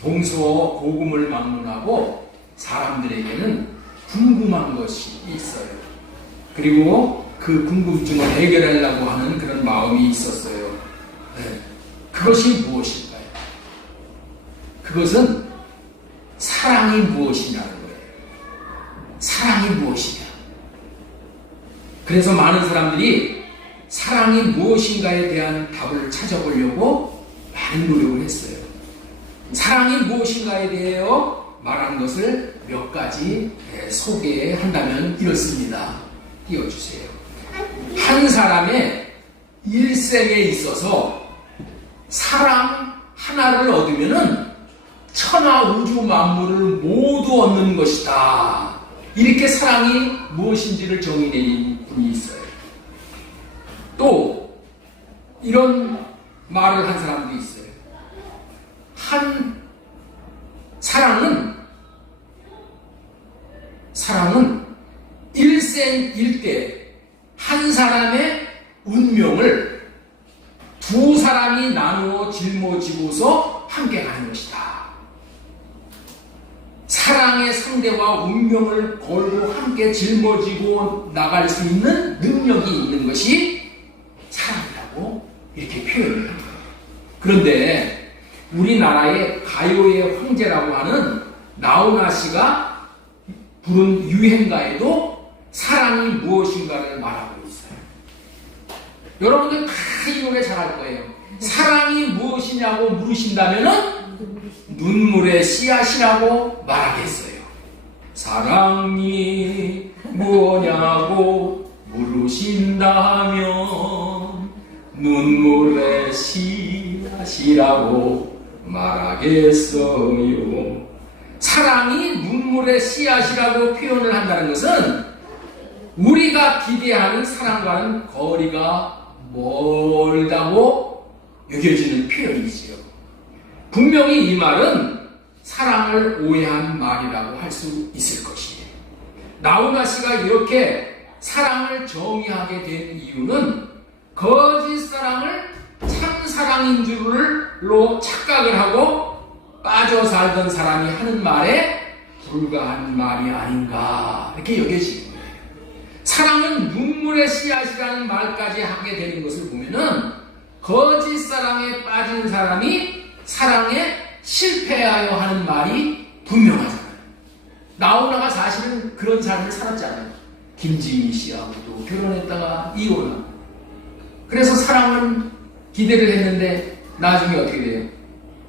동서 고금을 막론하고 사람들에게는 궁금한 것이 있어요. 그리고 그 궁금증을 해결하려고 하는 그런 마음이 있었어요. 네. 그것이 무엇일까요? 그것은 사랑이 무엇이냐는 거예요. 사랑이 무엇이냐. 그래서 많은 사람들이 사랑이 무엇인가에 대한 답을 찾아보려고 많은 노력을 했어요. 사랑이 무엇인가에 대하여 말한 것을 몇 가지 소개한다면 이렇습니다. 띄워주세요. 한 사람의 일생에 있어서 사랑 하나를 얻으면은 천하 우주 만물을 모두 얻는 것이다. 이렇게 사랑이 무엇인지를 정의내린 분이 있어요. 또 이런 말을 한 사람도 있어요. 사랑은 일생일대 한 사람의 운명을 두 사람이 나누어 짊어지고서 함께 가는 것이다. 사랑의 상대와 운명을 걸고 함께 짊어지고 나갈 수 있는 능력이 있는 것이 사랑이라고 이렇게 표현을 합니다. 그런데 우리나라의 가요의 황제라고 하는 나훈아 씨가 부른 유행가에도 사랑이 무엇인가를 말하고 있어요. 여러분들 다 이 노래 잘할 거예요. 사랑이 무엇이냐고 물으신다면은 눈물의 씨앗이라고 말하겠어요. 사랑이 뭐냐고 물으신다면 눈물의 씨앗이라고 말하겠어요. 사랑이 눈물의 씨앗이라고 표현을 한다는 것은 우리가 기대하는 사랑과는 거리가 멀다고 여겨지는 표현이지요. 분명히 이 말은 사랑을 오해한 말이라고 할 수 있을 것이에요. 나훈아 씨가 이렇게 사랑을 정의하게 된 이유는 거짓 사랑을 참 사랑인 줄로 착각을 하고 빠져 살던 사람이 하는 말에 불과한 말이 아닌가 이렇게 여겨지는 거예요. 사랑은 눈물의 씨앗이라는 말까지 하게 되는 것을 보면은 거짓 사랑에 빠진 사람이 사랑에 실패하여 하는 말이 분명하잖아요. 나훈아가 사실은 그런 삶을 살았잖아요. 김지미 씨하고도 결혼했다가 이혼하고. 그래서 사랑은 기대를 했는데 나중에 어떻게 돼요?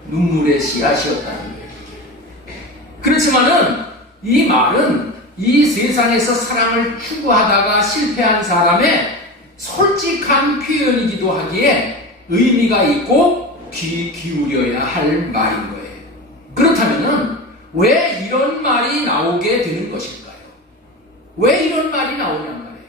눈물의 씨앗이었다는 거예요. 그렇지만은 이 말은 이 세상에서 사랑을 추구하다가 실패한 사람의 솔직한 표현이기도 하기에 의미가 있고 귀 기울여야 할 말인 거예요. 그렇다면은 왜 이런 말이 나오게 되는 것일까요? 왜 이런 말이 나오냔 말이에요.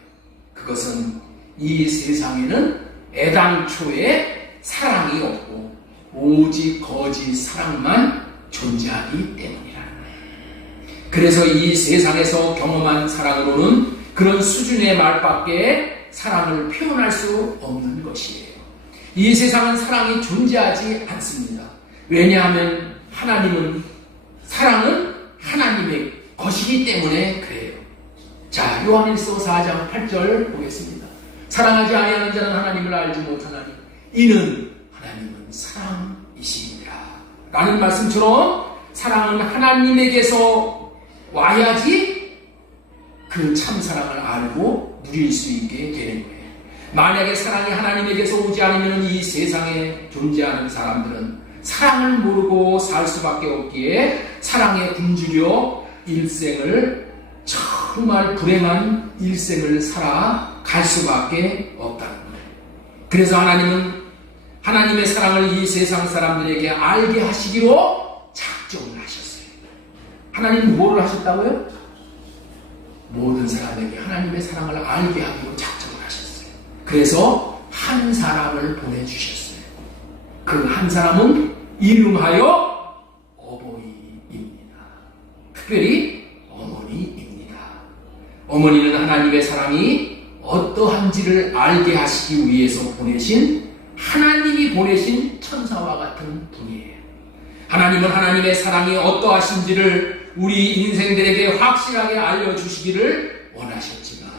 그것은 이 세상에는 애당초에 사랑이 없고 오직 거짓 사랑만 존재하기 때문이라는 거예요. 그래서 이 세상에서 경험한 사랑으로는 그런 수준의 말밖에 사랑을 표현할 수 없는 것이에요. 이 세상은 사랑이 존재하지 않습니다. 왜냐하면 사랑은 하나님의 것이기 때문에 그래요. 자, 요한일서 4장 8절 보겠습니다. 사랑하지 아니하는 자는 하나님을 알지 못하나니 이는 하나님은 사랑이시니라 라는 말씀처럼 사랑은 하나님에게서 와야지 그 참사랑을 알고 누릴 수 있게 되는 거예요. 만약에 사랑이 하나님에게서 오지 않으면 이 세상에 존재하는 사람들은 사랑을 모르고 살 수밖에 없기에 사랑에 굶주려 일생을 정말 불행한 일생을 살아갈 수밖에 없다는 거예요. 그래서 하나님은 하나님의 사랑을 이 세상 사람들에게 알게 하시기로 작정을 하셨어요. 하나님은 뭐를 하셨다고요? 모든 사람에게 하나님의 사랑을 알게 하기로 작정을 하셨어요. 그래서 한 사람을 보내주셨어요. 그 한 사람은 이름하여 어머니입니다. 특별히 어머니입니다. 어머니는 하나님의 사랑이 어떠한지를 알게 하시기 위해서 보내신 하나님이 보내신 천사와 같은 분이에요. 하나님은 하나님의 사랑이 어떠하신지를 우리 인생들에게 확실하게 알려주시기를 원하셨지만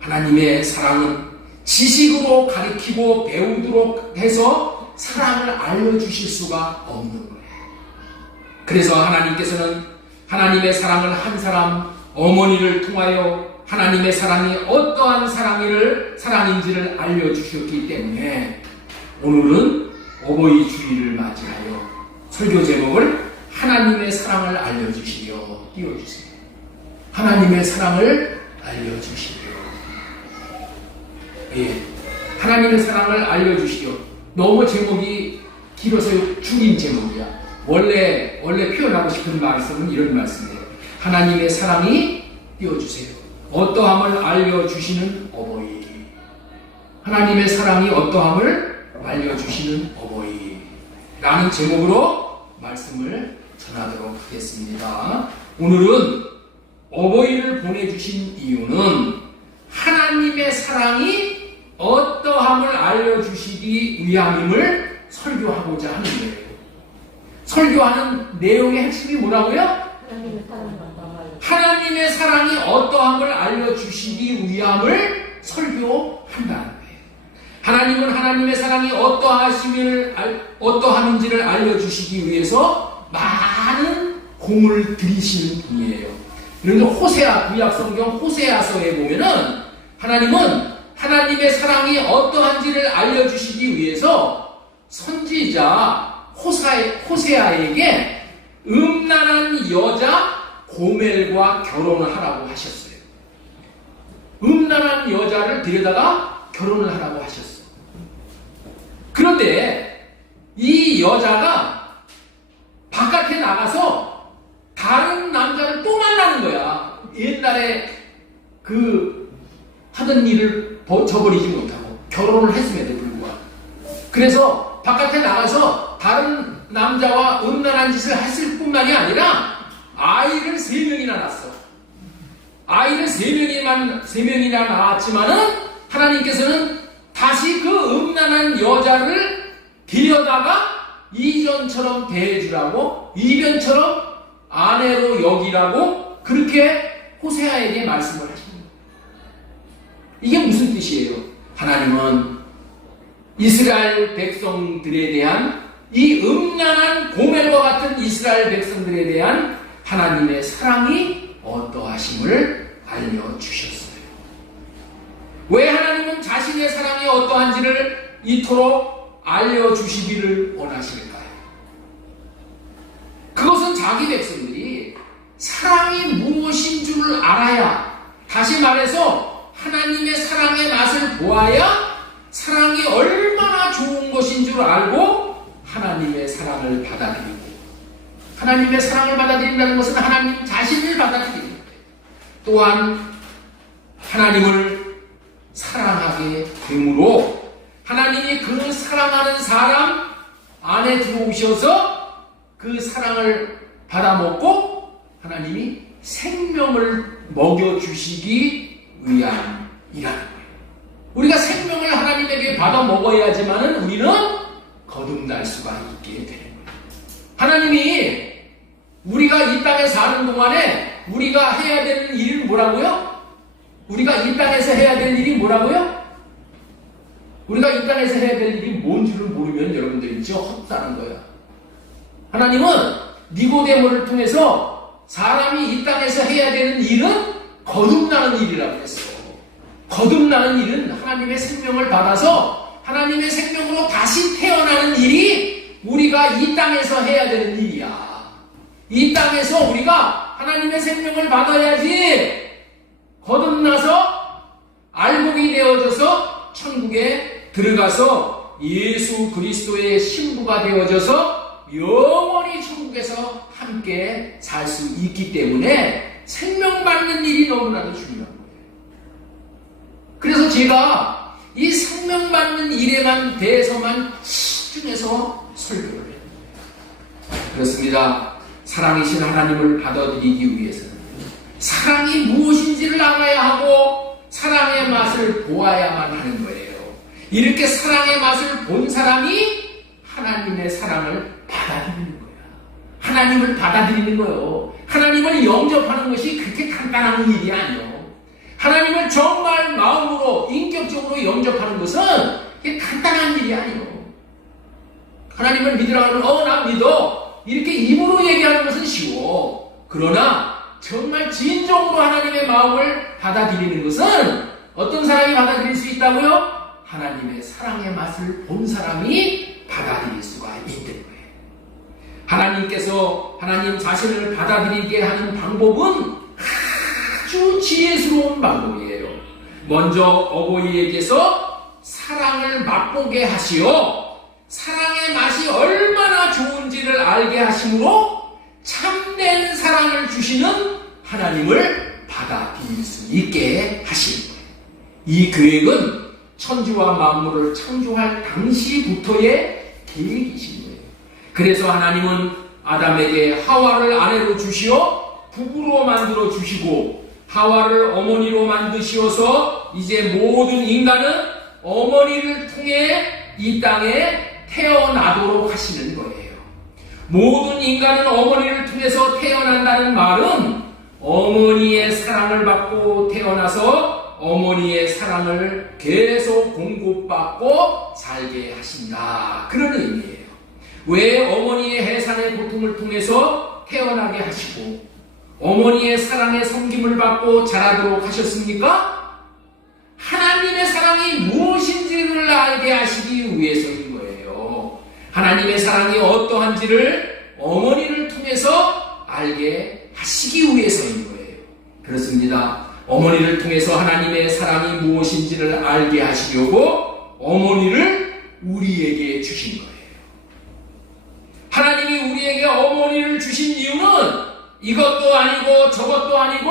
하나님의 사랑은 지식으로 가리키고 배우도록 해서 사랑을 알려주실 수가 없는 거예요. 그래서 하나님께서는 하나님의 사랑을 한 사람 어머니를 통하여 하나님의 사랑이 어떠한 사랑인지를 알려주셨기 때문에 오늘은 어버이 주일을 맞이하여 설교 제목을 하나님의 사랑을 알려주시려 띄워주세요. 하나님의 사랑을 알려주시려. 예, 하나님의 사랑을 알려주시려. 너무 제목이 길어서 줄인 제목이야. 원래 표현하고 싶은 말씀은 이런 말씀이에요. 하나님의 사랑이 띄워주세요. 어떠함을 알려주시는 어버이. 하나님의 사랑이 어떠함을 알려주시는 어버이. 라는 제목으로 말씀을 전하도록 하겠습니다. 오늘은 어버이를 보내주신 이유는 하나님의 사랑이 어떠함을 알려주시기 위함임을 설교하고자 하는 거예요. 설교하는 내용의 핵심이 뭐라고요? 하나님의 사랑이 어떠함을 알려주시기 위함을 설교한다는 거예요. 하나님은 하나님의 사랑이 어떠함인지를 알려주시기 위해서 많은 공을 들이시는 분이에요. 그런데 호세아, 구약성경 호세아서에 보면은 하나님은 하나님의 사랑이 어떠한지를 알려주시기 위해서 선지자 호세아에게 음란한 여자 고멜과 결혼을 하라고 하셨어요. 음란한 여자를 데려다가 결혼을 하라고 하셨어요. 그런데 이 여자가 바깥에 나가서 다른 남자를 또 만나는 거야. 옛날에 하던 일을 저버리지 못하고 결혼을 했음에도 불구하고. 그래서 바깥에 나가서 다른 남자와 음란한 짓을 했을 뿐만이 아니라 아이를 3명이나 낳았어. 아이를 3명이나 낳았지만은 하나님께서는 다시 그 음란한 여자를 데려다가 이전처럼 대해주라고, 이전처럼 아내로 여기라고 그렇게 호세아에게 말씀을 하십니다. 이게 무슨 뜻이에요? 하나님은 이스라엘 백성들에 대한 이 음란한 고멜과 같은 이스라엘 백성들에 대한 하나님의 사랑이 어떠하심을 알려주셨어요. 왜 하나님은 자신의 사랑이 어떠한지를 이토록 알려주시기를 원하실까요? 그것은 자기 백성들이 사랑이 무엇인 줄을 알아야, 다시 말해서 하나님의 사랑의 맛을 보아야 사랑이 얼마나 좋은 것인 줄 알고 하나님의 사랑을 받아들이고, 하나님의 사랑을 받아들인다는 것은 하나님 자신을 받아들이는 거예요. 또한 하나님을 사랑하게 되므로 하나님이 그 사랑하는 사람 안에 들어오셔서 그 사랑을 받아먹고 하나님이 생명을 먹여주시기 위함이라는 거예요. 우리가 생명을 하나님에게 받아먹어야지만은 우리는 거듭날 수가 있게 되는 거예요. 하나님이 우리가 이 땅에 사는 동안에 우리가 해야 되는 일은 뭐라고요? 우리가 이 땅에서 해야 될 일이 뭐라고요? 우리가 이 땅에서 해야 될 일이 뭔지를 모르면 여러분들이 진짜 헛다는 거야. 하나님은 니고데모를 통해서 사람이 이 땅에서 해야 되는 일은 거듭나는 일이라고 했어. 거듭나는 일은 하나님의 생명을 받아서 하나님의 생명으로 다시 태어나는 일이 우리가 이 땅에서 해야 되는 일이야. 이 땅에서 우리가 하나님의 생명을 받아야지 거듭나서 알곡이 되어져서 천국에 들어가서 예수 그리스도의 신부가 되어져서 영원히 천국에서 함께 살 수 있기 때문에 생명받는 일이 너무나도 중요한 거예요. 그래서 제가 이 생명받는 일에만 대해서만 집중해서 설교를 해요. 그렇습니다. 사랑이신 하나님을 받아들이기 위해서는 사랑이 무엇인지를 알아야 하고 사랑의 맛을 보아야만 하는 거예요. 이렇게 사랑의 맛을 본 사람이 하나님의 사랑을 받아들입니다. 받아들이는 거야. 하나님을 받아들이는 거요. 하나님을 영접하는 것이 그렇게 간단한 일이 아니에요. 하나님을 정말 마음으로 인격적으로 영접하는 것은 이게 간단한 일이 아니에요. 하나님을 믿으라고 하면 나 믿어 이렇게 입으로 얘기하는 것은 쉬워. 그러나 정말 진정으로 하나님의 마음을 받아들이는 것은 어떤 사람이 받아들일 수 있다고요? 하나님의 사랑의 맛을 본 사람이 받아들일 수가 있는 거예요. 하나님께서 하나님 자신을 받아들이게 하는 방법은 아주 지혜스러운 방법이에요. 먼저 어버이에게서 사랑을 맛보게 하시어 사랑의 맛이 얼마나 좋은지를 알게 하심으로 참된 사랑을 주시는 하나님을 받아들일 수 있게 하시는 거예요. 이 계획은 천지와 만물을 창조할 당시부터의 계획이신 거예요. 그래서 하나님은 아담에게 하와를 아내로 주시어 부부로 만들어 주시고 하와를 어머니로 만드시어서 이제 모든 인간은 어머니를 통해 이 땅에 태어나도록 하시는 거예요. 모든 인간은 어머니를 통해서 태어난다는 말은 어머니의 사랑을 받고 태어나서 어머니의 사랑을 계속 공급받고 살게 하신다. 그런 의미예요. 왜 어머니의 해산의 고통을 통해서 태어나게 하시고 어머니의 사랑의 섬김을 받고 자라도록 하셨습니까? 하나님의 사랑이 무엇인지를 알게 하시기 위해서인 거예요. 하나님의 사랑이 어떠한지를 어머니를 통해서 알게 하시기 위해서인 거예요. 그렇습니다. 어머니를 통해서 하나님의 사랑이 무엇인지를 알게 하시려고 어머니를 우리에게 주신 거예요. 하나님이 우리에게 어머니를 주신 이유는 이것도 아니고 저것도 아니고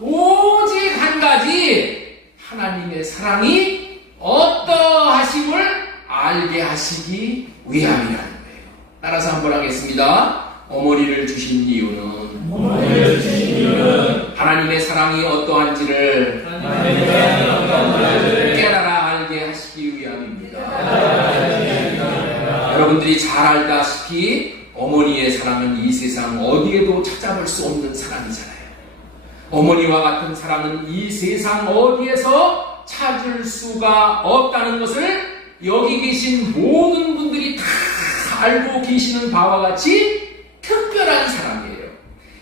오직 한 가지, 하나님의 사랑이 어떠하심을 알게 하시기 위함이라는 거예요. 따라서 한번 하겠습니다. 어머니를 주신 이유는 하나님의 사랑이 어떠한지를 깨달아 알게 하시기 위함입니다. 여러분들이 잘 알다시피 어머니의 사랑은 이 세상 어디에도 찾아볼 수 없는 사랑이잖아요. 어머니와 같은 사랑은 이 세상 어디에서 찾을 수가 없다는 것을 여기 계신 모든 분들이 다 알고 계시는 바와 같이 특별한 사랑이에요.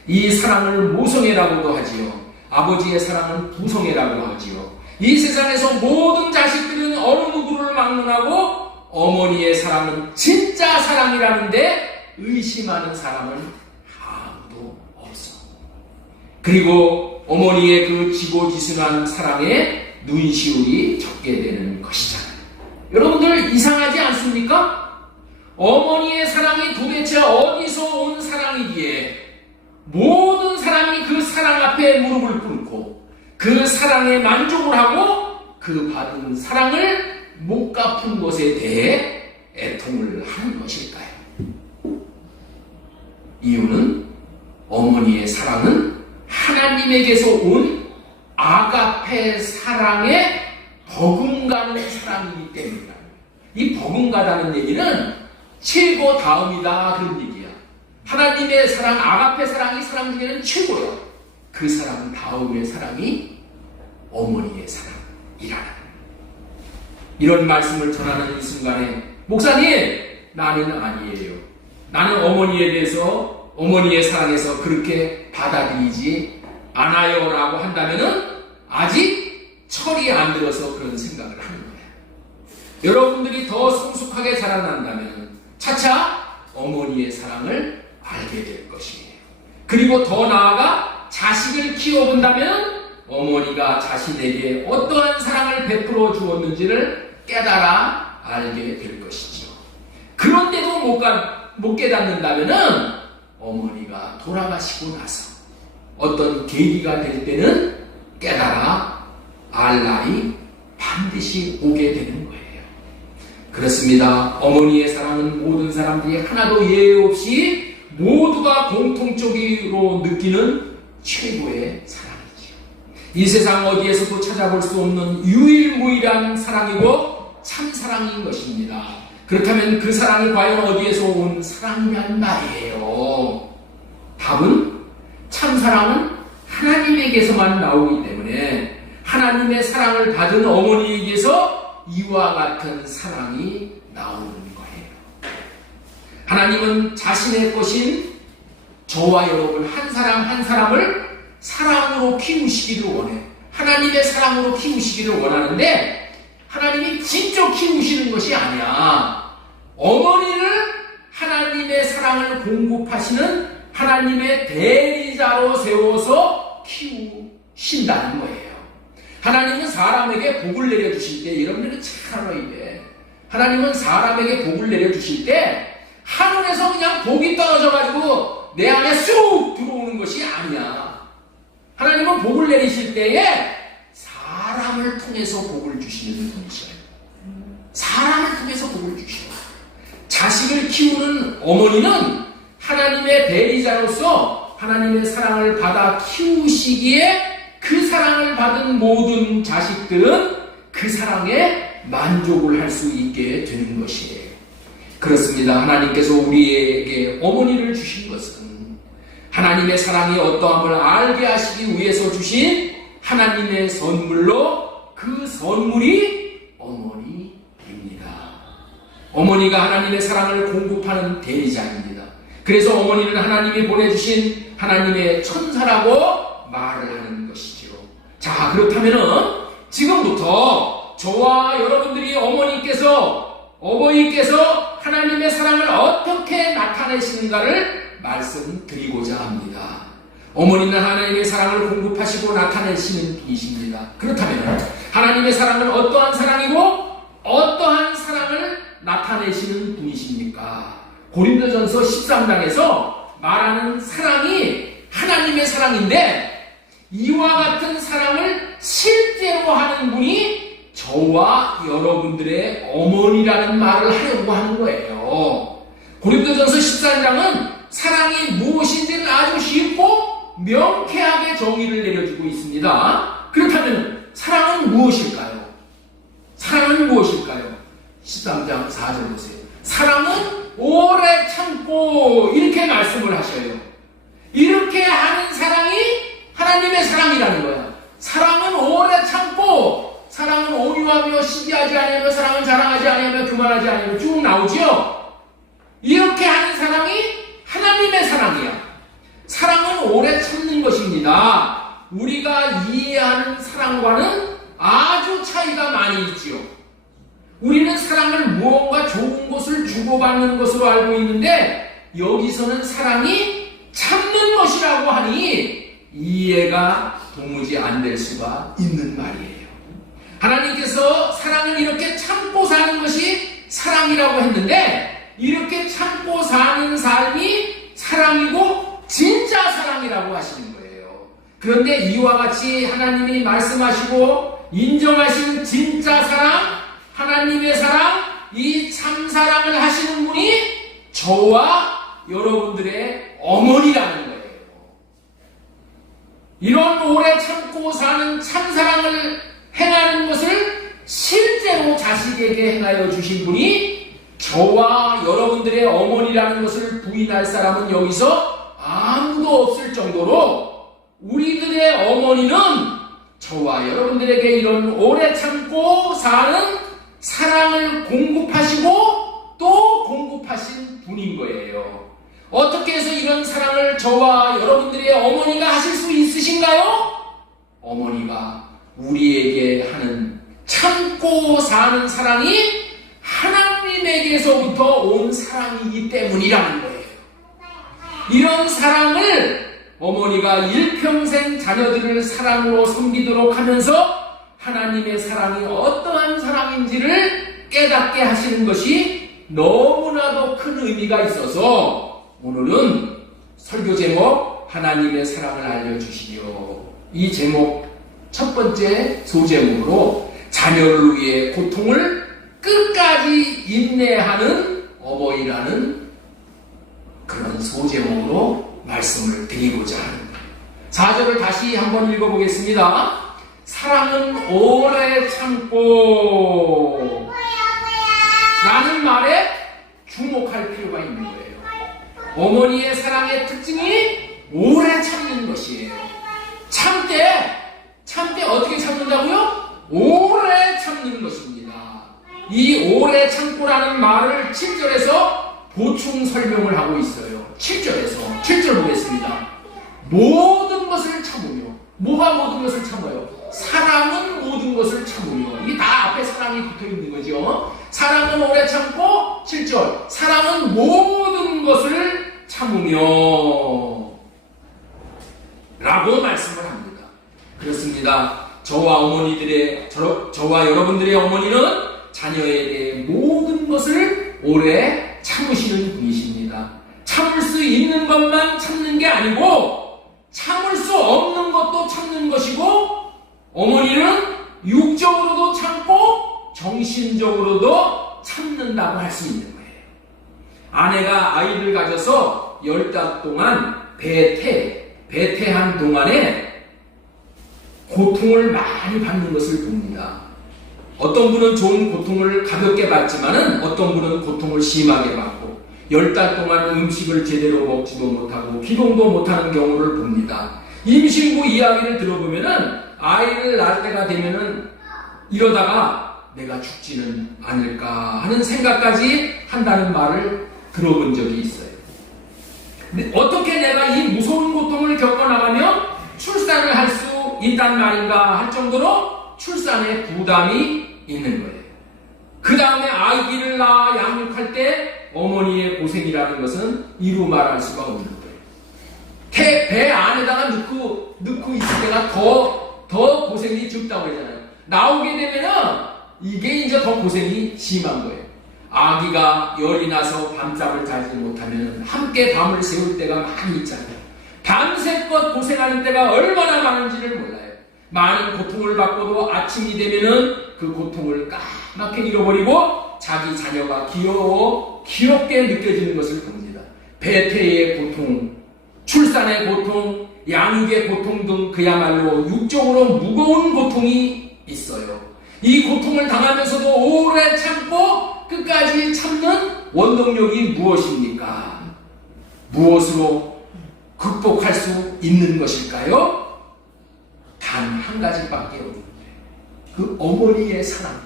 이 사랑을 모성애라고도 하지요. 아버지의 사랑은 부성애라고 하지요. 이 세상에서 모든 자식들은 어느 누구를 막론하고 어머니의 사랑은 진짜 사랑이라는데 의심하는 사람은 아무도 없어. 그리고 어머니의 그 지고지순한 사랑에 눈시울이 적게 되는 것이잖아요. 여러분들 이상하지 않습니까? 어머니의 사랑이 도대체 어디서 온 사랑이기에 모든 사람이 그 사랑 앞에 무릎을 꿇고 그 사랑에 만족을 하고 그 받은 사랑을 못 갚은 것에 대해 애통을 하는 것일까요? 이유는 어머니의 사랑은 하나님에게서 온 아가페 사랑에 버금가는 사랑이기 때문이다. 이 버금가다는 얘기는 최고 다음이다 그런 얘기야. 하나님의 사랑, 아가페 사랑이 사랑 중에는 최고야. 그 사랑 다음의 사랑이 어머니의 사랑이라는 이런 말씀을 전하는 이 순간에 목사님, 나는 아니에요. 나는 어머니에 대해서 어머니의 사랑에서 그렇게 받아들이지 않아요 라고 한다면은 아직 철이 안 들어서 그런 생각을 하는 거예요. 여러분들이 더 성숙하게 자라난다면 차차 어머니의 사랑을 알게 될 것이에요. 그리고 더 나아가 자식을 키워본다면 어머니가 자신에게 어떠한 사랑을 베풀어 주었는지를 깨달아 알게 될 것이죠. 그런데도 못 깨닫는다면은 어머니가 돌아가시고 나서 어떤 계기가 될 때는 깨달아 알 날이 반드시 오게 되는 거예요. 그렇습니다. 어머니의 사랑은 모든 사람들이 하나도 예외 없이 모두가 공통적으로 느끼는 최고의 사랑이죠. 이 세상 어디에서도 찾아볼 수 없는 유일무이한 사랑이고 참사랑인 것입니다. 그렇다면 그 사랑이 과연 어디에서 온 사랑이란 말이에요? 답은 참사랑은 하나님에게서만 나오기 때문에 하나님의 사랑을 받은 어머니에게서 이와 같은 사랑이 나오는 거예요. 하나님은 자신의 것인 저와 여러분 한 사람 한 사람을 사랑으로 키우시기를 원해요. 하나님의 사랑으로 키우시기를 원하는데 하나님이 직접 키우시는 것이 아니야. 어머니를 하나님의 사랑을 공급하시는 하나님의 대리자로 세워서 키우신다는 거예요. 하나님은 사람에게 복을 내려주실 때, 여러분들은 잘 알아야 돼. 하나님은 사람에게 복을 내려주실 때 하늘에서 그냥 복이 떨어져가지고 내 안에 쑥 들어오는 것이 아니야. 하나님은 복을 내리실 때에 사람을 통해서 복을 주시는 분이셔요. 사람을 통해서 복을 주셔요. 자식을 키우는 어머니는 하나님의 대리자로서 하나님의 사랑을 받아 키우시기에 그 사랑을 받은 모든 자식들은 그 사랑에 만족을 할 수 있게 되는 것이에요. 그렇습니다. 하나님께서 우리에게 어머니를 주신 것은 하나님의 사랑이 어떠함을 알게 하시기 위해서 주신 하나님의 선물로 그 선물이 어머니입니다. 어머니가 하나님의 사랑을 공급하는 대리자입니다. 그래서 어머니는 하나님이 보내주신 하나님의 천사라고 말을 하는 것이지요. 자, 그렇다면은 지금부터 저와 여러분들이 어머니께서 하나님의 사랑을 어떻게 나타내시는가를 말씀드리고자 합니다. 어머니는 하나님의 사랑을 공급하시고 나타내시는 분이십니다. 그렇다면 하나님의 사랑은 어떠한 사랑이고 어떠한 사랑을 나타내시는 분이십니까? 고린도전서 13장에서 말하는 사랑이 하나님의 사랑인데 이와 같은 사랑을 실제로 하는 분이 저와 여러분들의 어머니라는 말을 하려고 하는 거예요. 고린도전서 13장은 사랑이 무엇인지를 아주 쉽고 명쾌하게 정의를 내려주고 있습니다. 그렇다면 사랑은 무엇일까요? 사랑은 무엇일까요? 13장 4절 보세요. 사랑은 오래 참고 이렇게 말씀을 하셔요. 이렇게 하는 사랑이 하나님의 사랑이라는 거야. 사랑은 오래 참고, 사랑은 온유하며 시기하지 아니하며 사랑은 자랑하지 아니하며 교만하지 아니하며 쭉 나오죠. 이렇게 하는 사랑이 하나님의 사랑이야. 사랑은 오래 참는 것입니다. 우리가 이해하는 사랑과는 아주 차이가 많이 있지요. 우리는 사랑을 무언가 좋은 것을 주고받는 것으로 알고 있는데 여기서는 사랑이 참는 것이라고 하니 이해가 도무지 안 될 수가 있는 말이에요. 하나님께서 사랑을 이렇게 참고 사는 것이 사랑이라고 했는데 이렇게 참고 사는 삶이 사랑이고 진짜 사랑이라고 하시는 거예요. 그런데 이와 같이 하나님이 말씀하시고 인정하신 진짜 사랑, 하나님의 사랑, 이 참사랑을 하시는 분이 저와 여러분들의 어머니라는 거예요. 이런 오래 참고 사는 참사랑을 행하는 것을 실제로 자식에게 행하여 주신 분이 저와 여러분들의 어머니라는 것을 부인할 사람은 여기서 아무도 없을 정도로 우리들의 어머니는 저와 여러분들에게 이런 오래 참고 사는 사랑을 공급하시고 또 공급하신 분인 거예요. 어떻게 해서 이런 사랑을 저와 여러분들의 어머니가 하실 수 있으신가요? 어머니가 우리에게 하는 참고 사는 사랑이 하나님에게서부터 온 사랑이기 때문이라는 거예요. 이런 사랑을 어머니가 일평생 자녀들을 사랑으로 섬기도록 하면서 하나님의 사랑이 어떠한 사랑인지를 깨닫게 하시는 것이 너무나도 큰 의미가 있어서 오늘은 설교 제목 하나님의 사랑을 알려주시려, 이 제목 첫 번째 소제목으로 자녀를 위해 고통을 끝까지 인내하는 어머니라는 그런 소제목으로 말씀을 드리고자 합니다. 4절을 다시 한번 읽어보겠습니다. 사랑은 오래 참고 라는 말에 필요가 있는 거예요. 어머니의 사랑의 특징이 오래 참는 것이에요. 참때 어떻게 참는다고요? 오래 참는 것입니다. 이 오래 참고라는 말을 7절에서 보충 설명을 하고 있어요. 7절 보겠습니다. 모든 것을 참으며. 뭐가 모든 것을 참아요? 사랑은 모든 것을 참으며. 이게 다 앞에 사랑이 붙어 있는 거죠. 사랑은 오래 참고, 7절 사랑은 모든 것을 참으며 라고 말씀을 합니다. 그렇습니다. 저와 여러분들의 어머니는 자녀에 대해 모든 것을 오래 참으시는 분이십니다. 참을 수 있는 것만 참는 게 아니고 참을 수 없는 것도 참는 것이고, 어머니는 육적으로도 참고 정신적으로도 참는다고 할 수 있는 거예요. 아내가 아이를 가져서 10달 동안 배태한 동안에 고통을 많이 받는 것을 봅니다. 어떤 분은 좋은 고통을 가볍게 받지만은 어떤 분은 고통을 심하게 받고 10달 동안 음식을 제대로 먹지도 못하고 기동도 못하는 경우를 봅니다. 임신부 이야기를 들어보면은 아이를 낳을 때가 되면은 이러다가 내가 죽지는 않을까 하는 생각까지 한다는 말을 들어본 적이 있어요. 근데 어떻게 내가 이 무서운 고통을 겪어나가면 출산을 할 수 있단 말인가 할 정도로 출산에 부담이 있는 거예요. 그 다음에 아이를 낳아 양육할 때 어머니의 고생이라는 것은 이루 말할 수가 없는 거예요. 배 안에다가 넣고 있을 때가 더 고생이 적다고 하잖아요. 나오게 되면은 이게 이제 더 고생이 심한 거예요. 아기가 열이 나서 밤잠을 자지 못하면 함께 밤을 새울 때가 많이 있잖아요. 밤새껏 고생하는 때가 얼마나 많은지를 몰라요. 많은 고통을 받고도 아침이 되면은 그 고통을 까맣게 잃어버리고 자기 자녀가 귀엽게 느껴지는 것을 봅니다. 배태의 고통, 출산의 고통, 양육의 고통 등 그야말로 육적으로 무거운 고통이 있어요. 이 고통을 당하면서도 오래 참고 끝까지 참는 원동력이 무엇입니까? 무엇으로 극복할 수 있는 것일까요? 단 한 가지밖에 없는 거예요. 그 어머니의 사랑.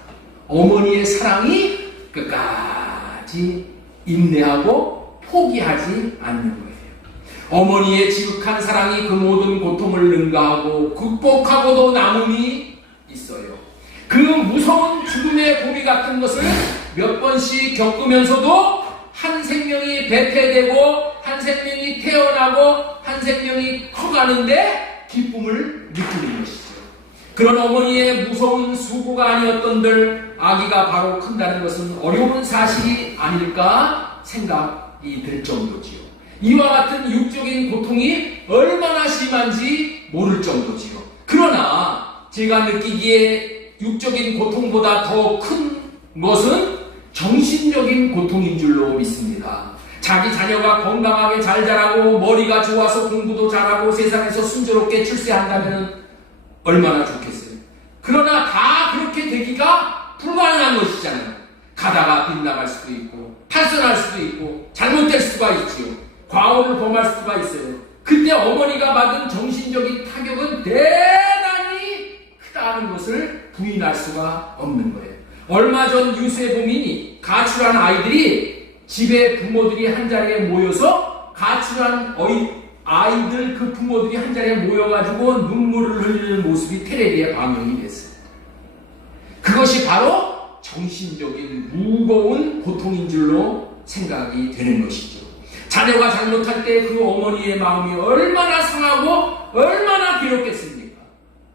어머니의 사랑이 끝까지 인내하고 포기하지 않는 거예요. 어머니의 지극한 사랑이 그 모든 고통을 능가하고 극복하고도 남음이 있어요. 그 무서운 죽음의 고비 같은 것을 몇 번씩 겪으면서도 한 생명이 배태되고 한 생명이 태어나고 한 생명이 커가는데 기쁨을 느끼는 것이죠. 그런 어머니의 무서운 수고가 아니었던들 아기가 바로 큰다는 것은 어려운 사실이 아닐까 생각이 들 정도지요. 이와 같은 육적인 고통이 얼마나 심한지 모를 정도지요. 그러나 제가 느끼기에 육적인 고통보다 더 큰 것은 정신적인 고통인 줄로 믿습니다. 자기 자녀가 건강하게 잘 자라고 머리가 좋아서 공부도 잘하고 세상에서 순조롭게 출세한다면 얼마나 좋겠어요. 그러나 다 그렇게 되기가 불가능한 것이잖아요. 가다가 빗나갈 수도 있고 탈선할 수도 있고 잘못될 수가 있지요. 과오를 범할 수가 있어요. 그때 어머니가 받은 정신적인 타격은 대단히 크다는 것을 부인할 수가 없는 거예요. 얼마 전 뉴스에 보니 가출한 아이들이 집에 부모들이 한자리에 모여서 가출한 아이들 그 부모들이 한자리에 모여가지고 눈물을 흘리는 모습이 텔레비에 방영이 됐어요. 그것이 바로 정신적인 무거운 고통인 줄로 생각이 되는 것이죠. 자녀가 잘못할 때 그 어머니의 마음이 얼마나 상하고 얼마나 괴롭겠습니까?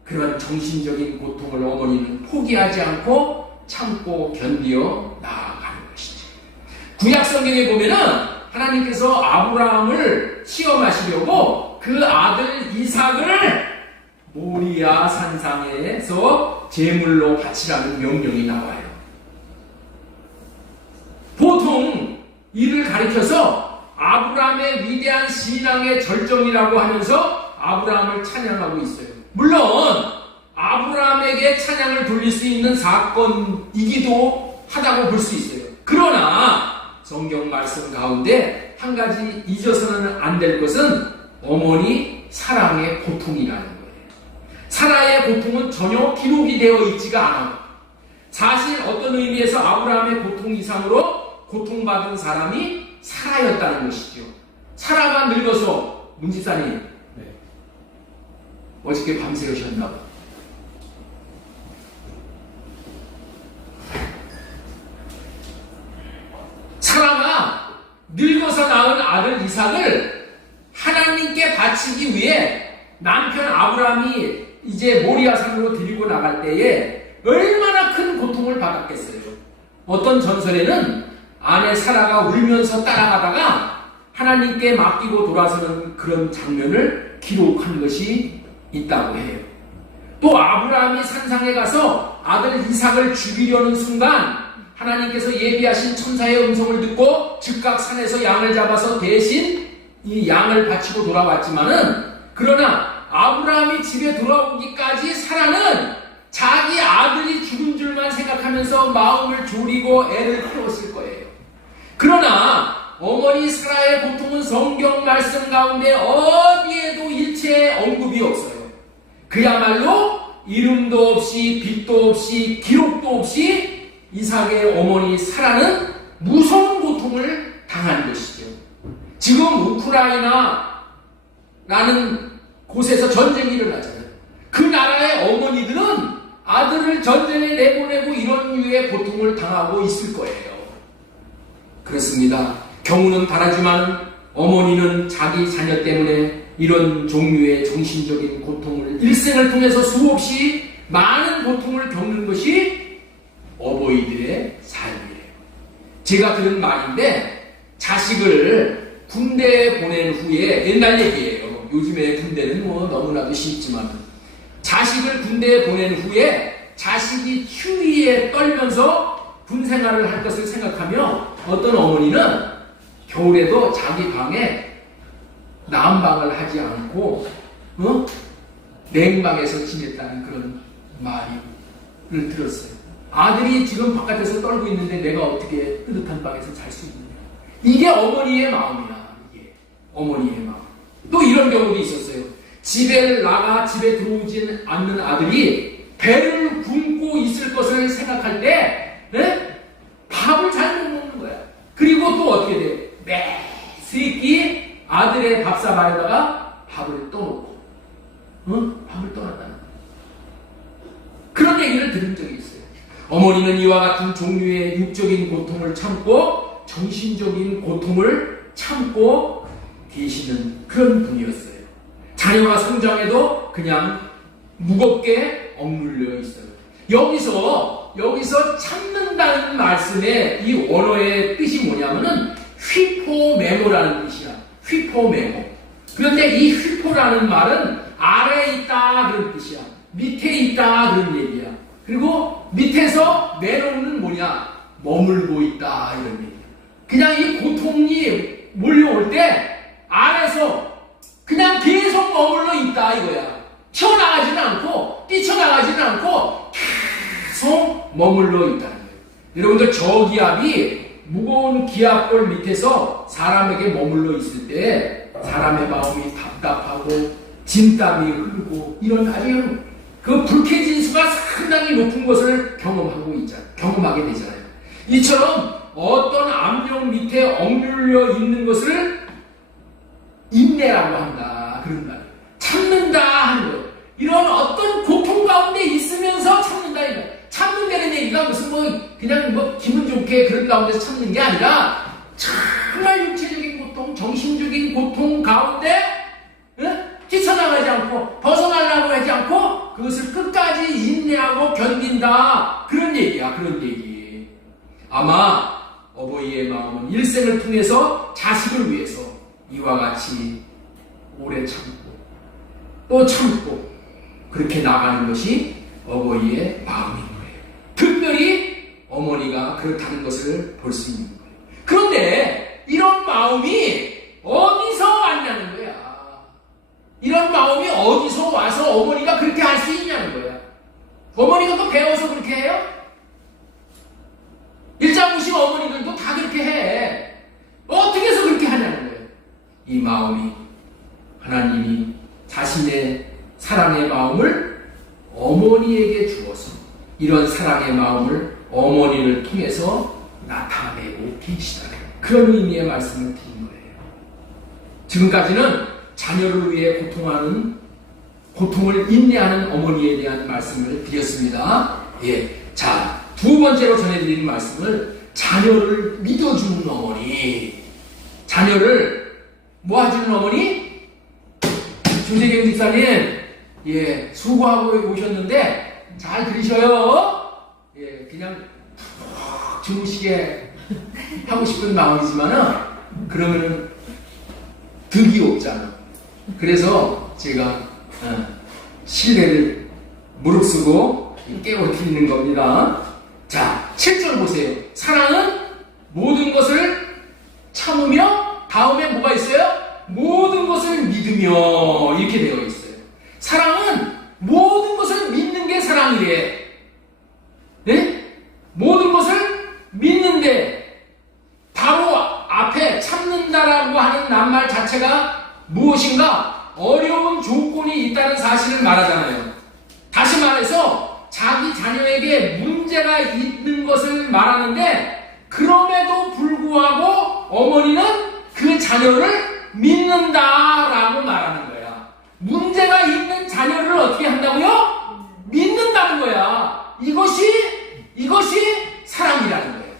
그런 정신적인 고통을 어머니는 포기하지 않고 참고 견디어 나아가는 것이죠. 구약 성경에 보면은 하나님께서 아브라함을 시험하시려고 그 아들 이삭을 모리아 산상에서 제물로 바치라는 명령이 나와요. 보통 이를 가리켜서 아브라함의 위대한 신앙의 절정이라고 하면서 아브라함을 찬양하고 있어요. 물론 아브라함에게 찬양을 돌릴 수 있는 사건이기도 하다고 볼 수 있어요. 그러나 성경 말씀 가운데 한 가지 잊어서는 안 될 것은 어머니 사랑의 고통이라는 거예요. 사라의 고통은 전혀 기록이 되어 있지가 않아요. 사실 어떤 의미에서 아브라함의 고통 이상으로 고통받은 사람이 사라였다는 것이죠. 사라가 늙어서 문집사님 어저께 밤새우셨나 봐. 사라가 늙어서 낳은 아들 이삭을 하나님께 바치기 위해 남편 아브라함이 이제 모리아산으로 데리고 나갈 때에 얼마나 큰 고통을 받았겠어요. 어떤 전설에는 아내 사라가 울면서 따라가다가 하나님께 맡기고 돌아서는 그런 장면을 기록한 것이 있다고 해요. 또 아브라함이 산상에 가서 아들 이삭을 죽이려는 순간 하나님께서 예비하신 천사의 음성을 듣고 즉각 산에서 양을 잡아서 대신 이 양을 바치고 돌아왔지만은, 그러나 아브라함이 집에 돌아오기까지 사라는 자기 아들이 죽은 줄만 생각하면서 마음을 졸이고 애를 키웠을 거예요. 그러나 어머니 사라의 고통은 성경 말씀 가운데 어디에도 일체 언급이 없어요. 그야말로 이름도 없이 빛도 없이 기록도 없이 이삭의 어머니 사라는 무서운 고통을 당한 것이죠. 지금 우크라이나라는 곳에서 전쟁이 일어나잖아요. 그 나라의 어머니들은 아들을 전쟁에 내보내고 이런 류의 고통을 당하고 있을 거예요. 그렇습니다. 경우는 다르지만 어머니는 자기 자녀 때문에 이런 종류의 정신적인 고통을 일생을 통해서 수없이 많은 고통을 겪는 것이 어버이들의 삶이에요. 제가 들은 말인데, 자식을 군대에 보낸 후에, 옛날 얘기예요. 요즘에 군대는 뭐 너무나도 쉽지만, 자식을 군대에 보낸 후에 자식이 추위에 떨면서 군생활을 할 것을 생각하며 어떤 어머니는 겨울에도 자기 방에 난방을 하지 않고 냉방에서 지냈다는 그런 말을 들었어요. 아들이 지금 바깥에서 떨고 있는데 내가 어떻게 뜨뜻한 방에서 잘 수 있느냐. 이게 어머니의 마음이야. 이게 어머니의 마음. 또 이런 경우도 있었어요. 집에 들어오진 않는 아들이 배를 굶고 있을 것을 생각할 때 밥을 잘 못 먹는 거야. 그리고 또 어떻게 돼요? 매새끼 아들의 밥사발에다가 밥을 떠놓고 밥을 떠났다는 거예요. 그런 얘기를 들은 적이 있어요. 어머니는 이와 같은 종류의 육적인 고통을 참고 정신적인 고통을 참고 계시는 그런 분이었어요. 자녀가 성장해도 그냥 무겁게 억눌려 있어요. 여기서 참는다는 말씀의 이 원어의 뜻이 뭐냐면은 휘포메모라는 뜻이야. 휘포메모. 그런데 이 휘포라는 말은 아래에 있다 그런 뜻이야. 밑에 있다 그런 얘기야. 그리고 밑에서 메모는 뭐냐? 머물고 있다 이런 얘기야. 그냥 이 고통이 몰려올 때 아래에서 그냥 계속 머물러 있다 이거야. 튀어나가지는 않고 뛰쳐나가지는 않고 계속 머물러 있다는 거예요. 여러분들 저기압이 무거운 기압골 밑에서 사람에게 머물러 있을 때 사람의 마음이 답답하고 진땀이 흐르고 이런 아주 그 불쾌진수가 상당히 높은 것을 경험하게 되잖아요. 이처럼 어떤 압력 밑에 억눌려 있는 것을 인내라고 한다. 그런 말이에요. 참는다 하는 거예요. 이런 어떤 고통 가운데 있으면서 참는다. 참는다는 얘기가 무슨 그냥 기분 좋게 그런 가운데서 참는 게 아니라 정말 육체적인 고통, 정신적인 고통 가운데 뛰쳐나가지 않고 벗어나려고 하지 않고 그것을 끝까지 인내하고 견딘다. 그런 얘기야. 그런 얘기. 아마 어버이의 마음은 일생을 통해서 자식을 위해서 이와 같이 오래 참고 또 참고 그렇게 나가는 것이 어버이의 마음인 거예요. 특별히 어머니가 그렇다는 것을 볼 수 있는 거예요. 그런데 이런 마음이 어디서 왔냐는 거야. 이런 마음이 어디서 와서 어머니가 그렇게 할 수 있냐는 거야. 어머니가 또 배워서 그렇게 해요? 일자무식 어머니들도 다 그렇게 해. 이런 사랑의 마음을 어머니를 통해서 나타내고 계시다. 그런 의미의 말씀을 드린 거예요. 지금까지는 자녀를 위해 고통을 인내하는 어머니에 대한 말씀을 드렸습니다. 예. 자, 두 번째로 전해드리는 말씀을 자녀를 믿어주는 어머니. 자녀를 뭐 해주는 어머니? 조재경 집사님, 예, 수고하고 오셨는데 잘 들으셔요. 예, 그냥 푹 주무시게 하고 싶은 마음이지만은 그러면은 득이 없잖아. 그래서 제가 신뢰를 무릅쓰고 깨워드리는 겁니다. 자, 7절 보세요. 사랑은 모든 것을 참으며, 다음에 뭐가 있어요? 모든 것을 믿으며, 이렇게 되어 있어요. 사랑은 모든 것을 믿는 게 사랑이래. 네? 모든 것을 믿는데, 바로 앞에 참는다라고 하는 낱말 자체가 무엇인가? 어려운 조건이 있다는 사실을 말하잖아요. 다시 말해서 자기 자녀에게 문제가 있는 것을 말하는데, 그럼에도 불구하고 어머니는 그 자녀를 믿는다라고 말하는 거야. 문제가 있는 자녀를 어떻게 한다고요? 믿는다는 거야. 이것이 사랑이라는 거예요.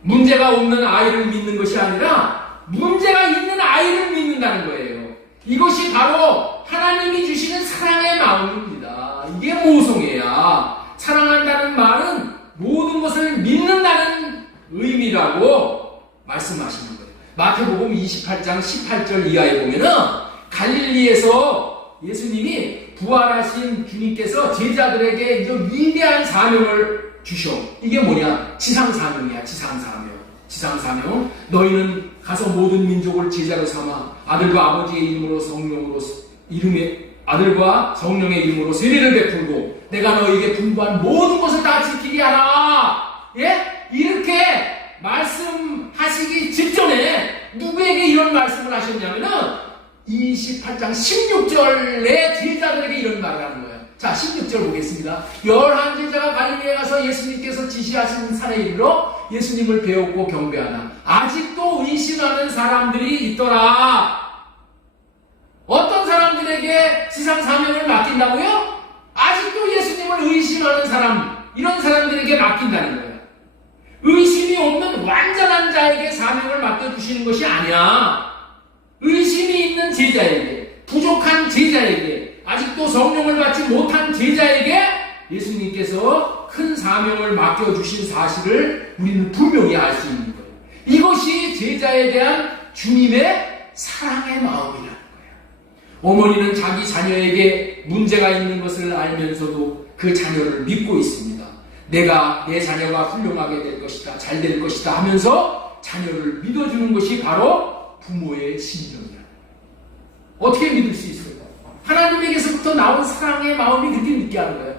문제가 없는 아이를 믿는 것이 아니라 문제가 있는 아이를 믿는다는 거예요. 이것이 바로 하나님이 주시는 사랑의 마음입니다. 이게 모성애야. 사랑한다는 말은 모든 것을 믿는다는 의미라고 말씀하시는 거예요. 마태복음 28장 18절 이하에 보면은 갈릴리에서 예수님이 부활하신 주님께서 제자들에게 이제 위대한 사명을 주셔. 이게 뭐냐? 지상사명이야. 지상사명. 너희는 가서 모든 민족을 제자로 삼아 아들과 아버지의 이름으로 아들과 성령의 이름으로 세례를 베풀고 내가 너희에게 분부한 모든 것을 다 지키게 하라. 예? 이렇게 말씀하시기 직전에 누구에게 이런 말씀을 하셨냐면은 28장 16절에 제자들에게 이런 말을 하는 거예요. 자, 16절 보겠습니다. 11제자가 갈릴리에 가서 예수님께서 지시하신 산에 이르러 예수님을 배웠고 경배하나 아직도 의심하는 사람들이 있더라. 어떤 사람들에게 지상 사명을 맡긴다고요? 아직도 예수님을 의심하는 사람, 이런 사람들에게 맡긴다는 거예요. 의심이 없는 완전한 자에게 사명을 맡겨주시는 것이 아니야. 의심이 있는 제자에게, 부족한 제자에게, 아직도 성령을 받지 못한 제자에게 예수님께서 큰 사명을 맡겨주신 사실을 우리는 분명히 알 수 있는 거예요. 이것이 제자에 대한 주님의 사랑의 마음이라는 거예요. 어머니는 자기 자녀에게 문제가 있는 것을 알면서도 그 자녀를 믿고 있습니다. 내 자녀가 훌륭하게 될 것이다, 잘 될 것이다 하면서 자녀를 믿어주는 것이 바로 부모의 심정이야. 어떻게 믿을 수 있을까? 하나님에게서부터 나온 사랑의 마음이 그렇게 믿게 하는 거예요.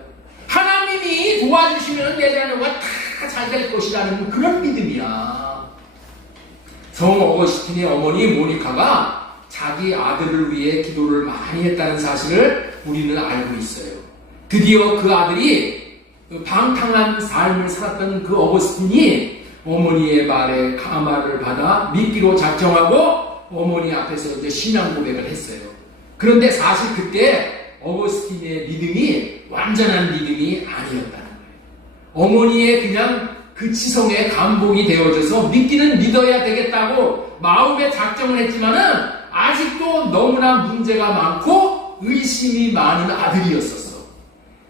하나님이 도와주시면 내 자녀가 다 잘 될 것이라는 그런 믿음이야. 성 어거스틴의 어머니 모니카가 자기 아들을 위해 기도를 많이 했다는 사실을 우리는 알고 있어요. 드디어 그 아들이 방탕한 삶을 살았던 그 어거스틴이 어머니의 말에 감화를 받아 믿기로 작정하고 어머니 앞에서 이제 신앙 고백을 했어요. 그런데 사실 그때 어거스틴의 믿음이 완전한 믿음이 아니었다는 거예요. 어머니의 그냥 그 지성에 감복이 되어져서 믿기는 믿어야 되겠다고 마음에 작정을 했지만은 아직도 너무나 문제가 많고 의심이 많은 아들이었었어.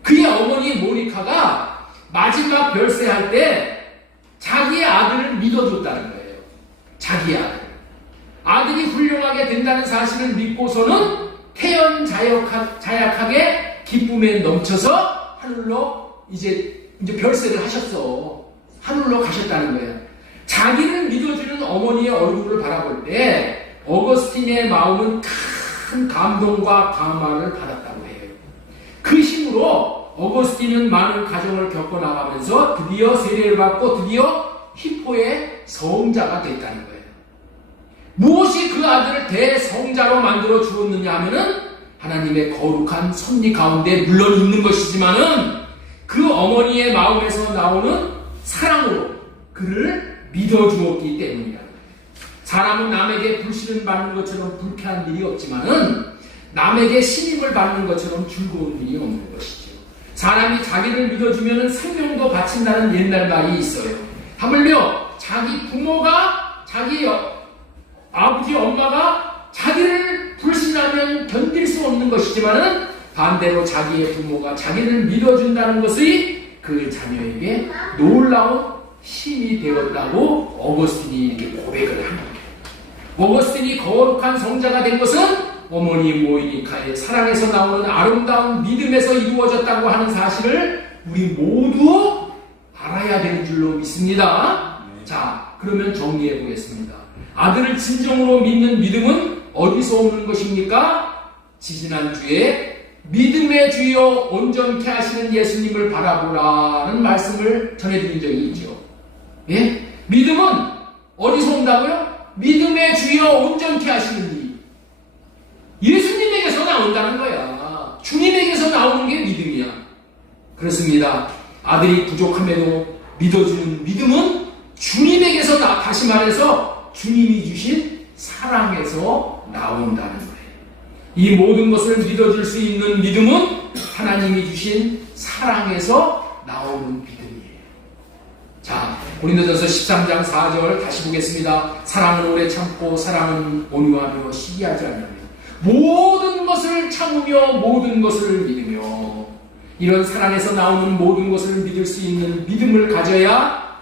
그의 어머니 모니카가 마지막 별세할 때 자기의 아들을 믿어줬다는 거예요. 자기의 아들. 아들이 훌륭하게 된다는 사실을 믿고서는 태연자약하게 기쁨에 넘쳐서 하늘로 이제 별세를 하셨어. 하늘로 가셨다는 거예요. 자기를 믿어주는 어머니의 얼굴을 바라볼 때 어거스틴의 마음은 큰 감동과 감화를 받았다고 해요. 그 힘으로 어거스틴은 많은 가정을 겪어나가면서 드디어 세례를 받고 드디어 히포의 성자가 됐다는 거예요. 무엇이 그 아들을 대성자로 만들어 주었느냐 하면은 하나님의 거룩한 섭리 가운데 물론 있는 것이지만은 그 어머니의 마음에서 나오는 사랑으로 그를 믿어주었기 때문이다. 사람은 남에게 불신을 받는 것처럼 불쾌한 일이 없지만은 남에게 신임을 받는 것처럼 즐거운 일이 없는 것이죠. 사람이 자기를 믿어주면 생명도 바친다는 옛날 말이 있어요. 하물며 자기 부모가, 자기 아버지, 엄마가 자기를 불신하면 견딜 수 없는 것이지만은 반대로 자기의 부모가 자기를 믿어준다는 것이 그 자녀에게 놀라운 힘이 되었다고 어거스틴이 이렇게 고백을 하는 거예요. 어거스틴이 거룩한 성자가 된 것은 어머니 모이니카의 사랑에서 나오는 아름다운 믿음에서 이루어졌다고 하는 사실을 우리 모두 알아야 되는 줄로 믿습니다. 자, 그러면 정리해 보겠습니다. 아들을 진정으로 믿는 믿음은 어디서 오는 것입니까? 지지난주에 믿음의 주여 온전케 하시는 예수님을 바라보라는 말씀을 전해드린 적이 있죠. 예? 믿음은 어디서 온다고요? 믿음의 주여 온전케 하시는 이. 예수님에게서 나온다는 거야. 주님에게서 나오는 게 믿음이야. 그렇습니다. 아들이 부족함에도 믿어주는 믿음은 주님에게서 다시 말해서 주님이 주신 사랑에서 나온다는 거예요. 이 모든 것을 믿어줄 수 있는 믿음은 하나님이 주신 사랑에서 나오는 믿음이에요. 자, 고린도전서 13장 4절 다시 보겠습니다. 사랑은 오래 참고 사랑은 온유하며 시기하지 않으며 모든 것을 참으며 모든 것을 믿으며. 이런 사랑에서 나오는 모든 것을 믿을 수 있는 믿음을 가져야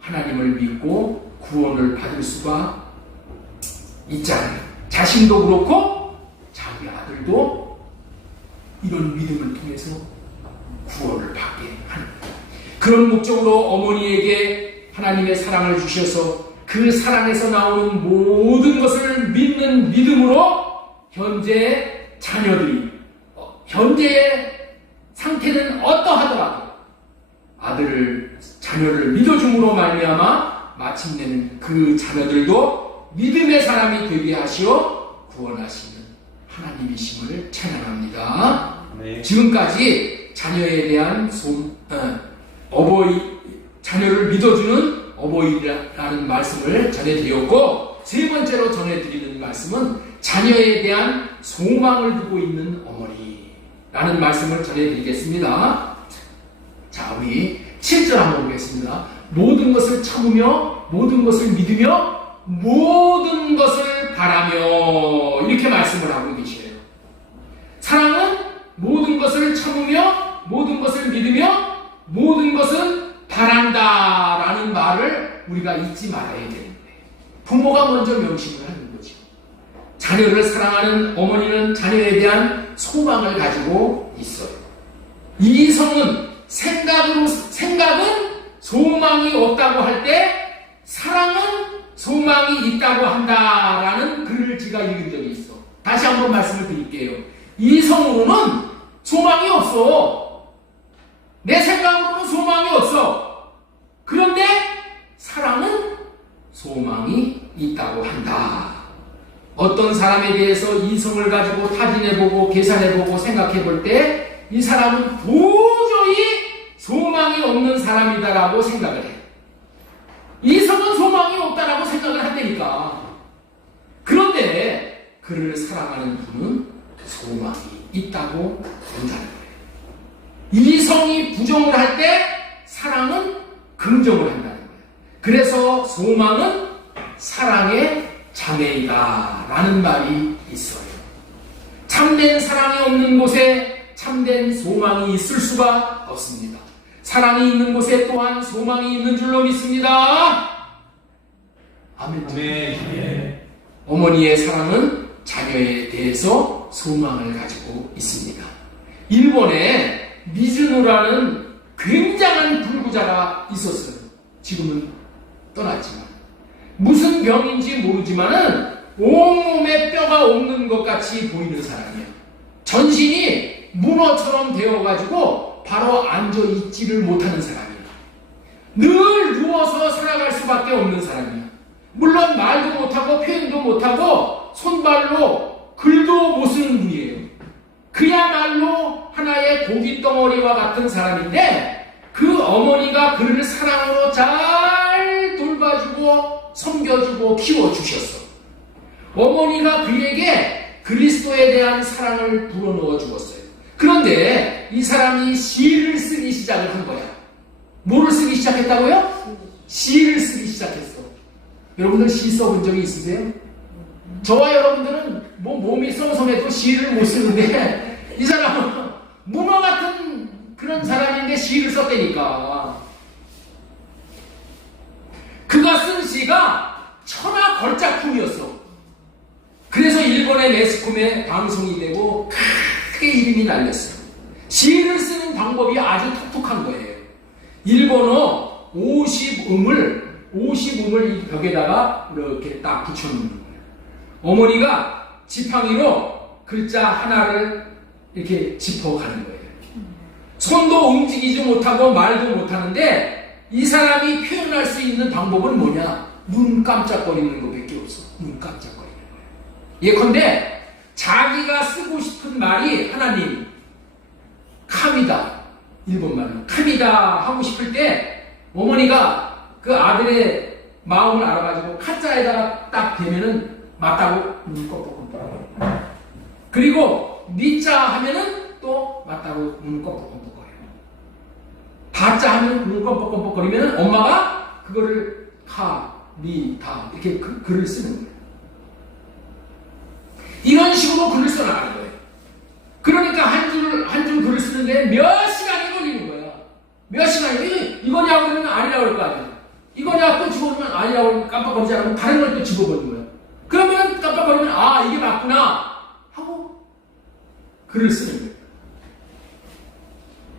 하나님을 믿고 구원을 받을 수가 있잖아요. 자신도 그렇고 자기 아들도 이런 믿음을 통해서 구원을 받게 하는 거예요. 그런 목적으로 어머니에게 하나님의 사랑을 주셔서 그 사랑에서 나오는 모든 것을 믿는 믿음으로 현재 자녀들이 현재의 상태는 어떠하더라도 자녀를 믿어줌으로 말미암아 마침내는 그 자녀들도 믿음의 사람이 되게 하시어 구원하시는 하나님이심을 찬양합니다. 네. 지금까지 자녀에 대한 자녀를 믿어주는 어버이라는 말씀을 전해드렸고, 세 번째로 전해드리는 말씀은 자녀에 대한 소망을 두고 있는 어머니라는 말씀을 전해드리겠습니다. 자, 우리 7절 한번 보겠습니다. 모든 것을 참으며 모든 것을 믿으며 모든 것을 바라며, 이렇게 말씀을 하고 계셔요. 사랑은 모든 것을 참으며 모든 것을 믿으며 모든 것은 바란다라는 말을 우리가 잊지 말아야 되는 거예요. 부모가 먼저 명심을 하는 거죠. 자녀를 사랑하는 어머니는 자녀에 대한 소망을 가지고 있어요. 이성은 생각은 소망이 없다고 할 때 사랑은 소망이 있다고 한다라는 글을 제가 읽은 적이 있어. 다시 한번 말씀을 드릴게요. 이성으로는 소망이 없어. 내 생각으로는 소망이 없어. 그런데 사랑은 소망이 있다고 한다. 어떤 사람에 대해서 이성을 가지고 타진해보고 계산해보고 생각해볼 때 이 사람은 도저히 소망이 없는 사람이다라고 생각을 해. 이성은 소망이 없다라고 생각을 한다니까. 그런데 그를 사랑하는 분은 소망이 있다고 본다는 거예요. 이성이 부정을 할 때 사랑은 긍정을 한다는 거예요. 그래서 소망은 사랑의 자매이다 라는 말이 있어요. 참된 사랑이 없는 곳에 참된 소망이 있을 수가 없습니다. 사랑이 있는 곳에 또한 소망이 있는 줄로 믿습니다. 아멘. 네. 어머니의 사랑은 자녀에 대해서 소망을 가지고 있습니다. 일본에 미즈노라는 굉장한 불구자가 있었어요. 지금은 떠났지만. 무슨 병인지 모르지만은 온몸에 뼈가 없는 것 같이 보이는 사람이에요. 전신이 문어처럼 되어가지고 바로 앉아있지를 못하는 사람이에요. 늘 누워서 살아갈 수밖에 없는 사람이에요. 물론 말도 못하고 표현도 못하고 손발로 글도 못 쓰는 분이에요. 그야말로 하나의 고기 덩어리와 같은 사람인데 그 어머니가 그를 사랑으로 잘 돌봐주고 섬겨주고 키워주셨어. 어머니가 그에게 그리스도에 대한 사랑을 불어넣어 주었어요. 그런데 이 사람이 시를 쓰기 시작을 한 거야. 뭐를 쓰기 시작했다고요? 시를 쓰기 시작했어. 여러분들 시 써본 적이 있으세요? 저와 여러분들은 뭐 몸이 썽썽해도 시를 못 쓰는데 이 사람은 문어 같은 그런 사람인데 시를 썼다니까. 그가 쓴 시가 천하 걸작품이었어. 그래서 일본의 매스컴에 방송이 되고 크게 이름이 날렸어요. 시를 쓰는 방법이 아주 독특한 거예요. 일본어 50음을 이 벽에다가 이렇게 딱 붙여놓는 거예요. 어머니가 지팡이로 글자 하나를 이렇게 짚어가는 거예요. 손도 움직이지 못하고 말도 못하는데 이 사람이 표현할 수 있는 방법은 뭐냐? 눈 깜짝거리는 것밖에 없어. 눈 깜짝거리는 거예요. 예컨대 자기가 쓰고 싶은 말이 하나님, 카미다, 일본말로 카미다 하고 싶을 때 어머니가 그 아들의 마음을 알아가지고 카자에다가 딱 대면은 맞다고 눈 껌뻑껌뻑. 그리고 니자 하면은 또 맞다고 눈 껌뻑껌뻑거려요. 다자 하면 눈 껌뻑껌뻑거리면은 엄마가 그거를 카, 니, 다 이렇게 글을 쓰는 거예요. 이런 식으로 글을 써나가는 거예요. 그러니까 한 줄 글을 쓰는데 몇 시간이 걸리는 거야. 몇 시간이 이거냐고 그러면 아니라고 그럴 거 아니야. 이거냐고 또 집어보면 아니라고 그러면 깜빡거리지 않으면 다른 걸 또 집어버리는 거야. 그러면 깜빡거리면 아 이게 맞구나 하고 글을 쓰는 거예요.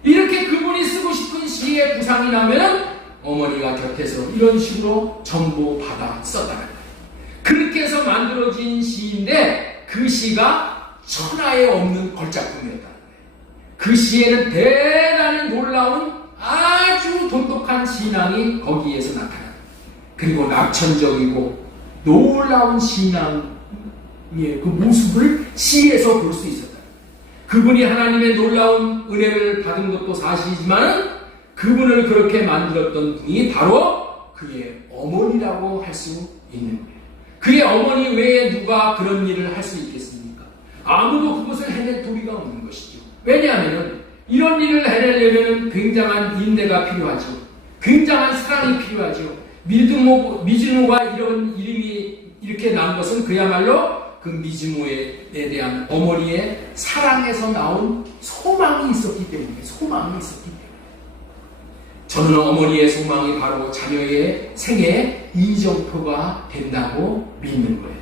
이렇게 그분이 쓰고 싶은 시의 구상이 나면 어머니가 곁에서 이런 식으로 전보받아 써나가는 거예요. 그렇게 해서 만들어진 시인데 그 시가 천하에 없는 걸작품이었다는 거예요. 그 시에는 대단히 놀라운 아주 돈독한 신앙이 거기에서 나타나요. 그리고 낙천적이고 놀라운 신앙의 그 모습을 시에서 볼 수 있었다. 그분이 하나님의 놀라운 은혜를 받은 것도 사실이지만 그분을 그렇게 만들었던 분이 바로 그의 어머니라고 할 수 있는 거예요. 그의 어머니 외에 누가 그런 일을 할 수 있겠습니까? 아무도 그것을 해낼 도리가 없는 것이죠. 왜냐하면 이런 일을 해내려면 굉장한 인내가 필요하죠. 굉장한 사랑이 필요하죠. 미즈노가 이런 이름이 이렇게 난 것은 그야말로 그 미즈노에 대한 어머니의 사랑에서 나온 소망이 있었기 때문에 저는 어머니의 소망이 바로 자녀의 생애 이정표가 된다고 믿는 거예요.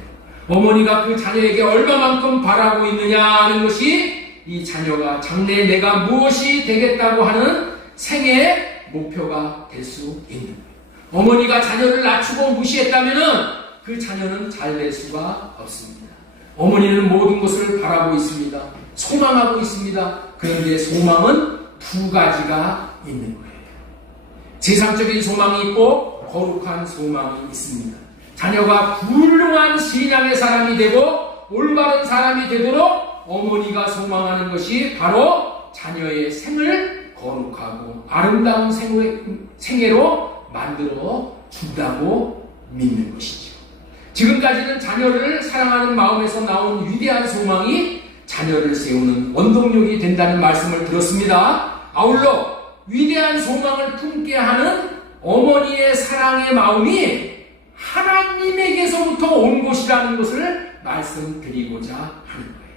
어머니가 그 자녀에게 얼마만큼 바라고 있느냐 하는 것이 이 자녀가 장래에 내가 무엇이 되겠다고 하는 생애의 목표가 될 수 있는 거예요. 어머니가 자녀를 낮추고 무시했다면 그 자녀는 잘 될 수가 없습니다. 어머니는 모든 것을 바라고 있습니다. 소망하고 있습니다. 그런데 소망은 두 가지가 있는 거예요. 세상적인 소망이 있고 거룩한 소망이 있습니다. 자녀가 훌륭한 신앙의 사람이 되고 올바른 사람이 되도록 어머니가 소망하는 것이 바로 자녀의 생을 거룩하고 아름다운 생애로 만들어 준다고 믿는 것이죠. 지금까지는 자녀를 사랑하는 마음에서 나온 위대한 소망이 자녀를 세우는 원동력이 된다는 말씀을 들었습니다. 아울러 위대한 소망을 품게 하는 어머니의 사랑의 마음이 하나님에게서부터 온 것이라는 것을 말씀드리고자 하는 거예요.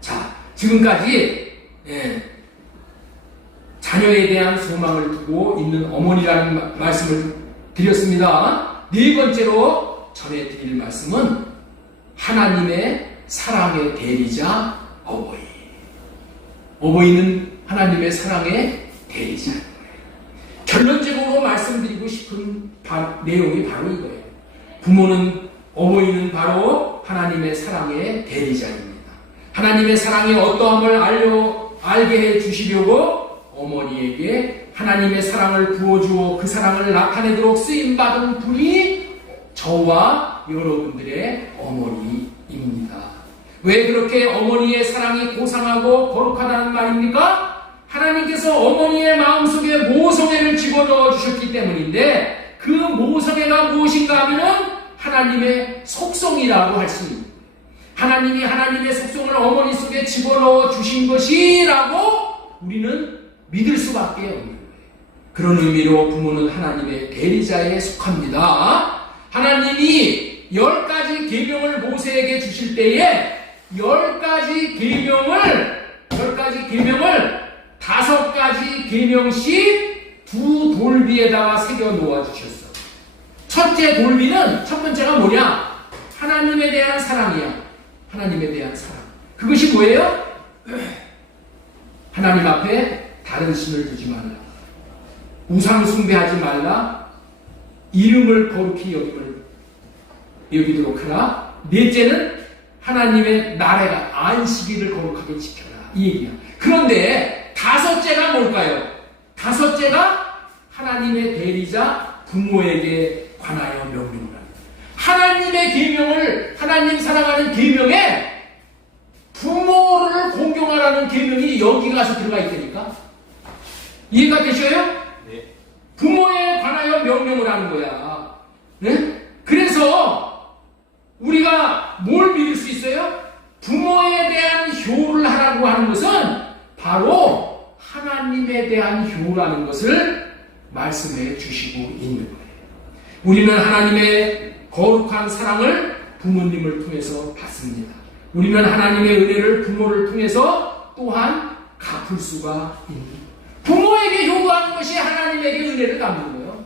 자, 지금까지 자녀에 대한 소망을 두고 있는 어머니라는 말씀을 드렸습니다. 네 번째로 전해드릴 말씀은 하나님의 사랑의 대리자 어버이. 어버이는 하나님의 사랑의 대리자인 거예요. 결론적으로 말씀드리고 싶은 내용이 바로 이거예요. 어머니는 바로 하나님의 사랑의 대리자입니다. 하나님의 사랑이 어떠함을 알게 해 주시려고 어머니에게 하나님의 사랑을 부어주어 그 사랑을 나타내도록 쓰임받은 분이 저와 여러분들의 어머니입니다. 왜 그렇게 어머니의 사랑이 고상하고 거룩하다는 말입니까? 하나님께서 어머니의 마음속에 모성애를 집어넣어 주셨기 때문인데, 그 모성애가 무엇인가 하면은 하나님의 속성이라고 할 수 있습니다. 하나님이 하나님의 속성을 어머니 속에 집어넣어 주신 것이라고 우리는 믿을 수밖에 없는 거예요. 그런 의미로 부모는 하나님의 대리자에 속합니다. 하나님이 10가지 계명을 모세에게 주실 때에 10가지 계명을 5가지 계명씩 두 돌비에다가 새겨 놓아 주셨어. 첫째 돌비는, 첫 번째가 뭐냐? 하나님에 대한 사랑이야. 하나님에 대한 사랑. 그것이 뭐예요? 하나님 앞에 다른 신을 두지 말라. 우상 숭배하지 말라. 이름을 거룩히 여기도록 하라. 넷째는 하나님의 나라가 안식일을 거룩하게 지켜라. 이 얘기야. 그런데 다섯째가 뭘까요? 다섯째가 하나님의 대리자 부모에게 관하여 명령을 합니다. 하나님의 계명을, 하나님 사랑하는 계명에 부모를 공경하라는 계명이 여기 가서 들어가 있다니까. 이해가 되셔요? 네. 부모에 관하여 명령을 하는 거야. 네? 그래서 우리가 뭘 믿을 수 있어요? 부모에 대한 효를 하라고 하는 것은 바로 하나님에 대한 효라는 것을 말씀해 주시고 있는 거예요. 우리는 하나님의 거룩한 사랑을 부모님을 통해서 받습니다. 우리는 하나님의 은혜를 부모를 통해서 또한 갚을 수가 있는 거예요. 부모에게 요구하는 것이 하나님에게 은혜를 갚는 거예요.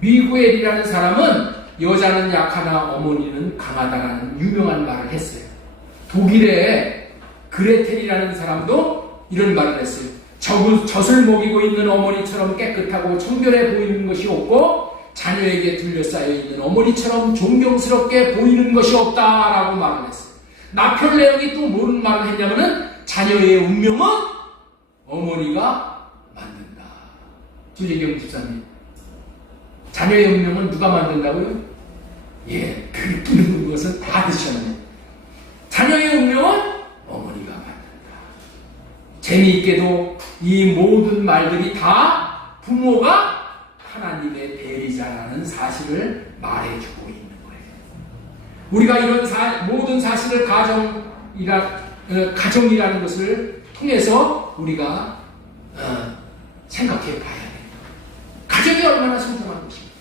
미구엘이라는 사람은 여자는 약하나 어머니는 강하다라는 유명한 말을 했어요. 독일의 그레텔이라는 사람도 이런 말을 했어요. 젖을 먹이고 있는 어머니처럼 깨끗하고 청결해 보이는 것이 없고 자녀에게 둘러싸여 있는 어머니처럼 존경스럽게 보이는 것이 없다라고 말을 했어요. 나폴레옹이 또 무슨 말을 했냐면은 자녀의 운명은 어머니가 만든다. 주재경 집사님, 자녀의 운명은 누가 만든다고요? 예, 긁히는 것은 다 드셨네. 자녀의 운명은 어머니가 만든다. 재미있게도 이 모든 말들이 다 부모가 하나님의 대리자라는 사실을 말해주고 있는 거예요. 우리가 이런 모든 사실을 가정이라는 것을 통해서 우리가 생각해 봐야 돼요. 가정이 얼마나 소중한 것입니다.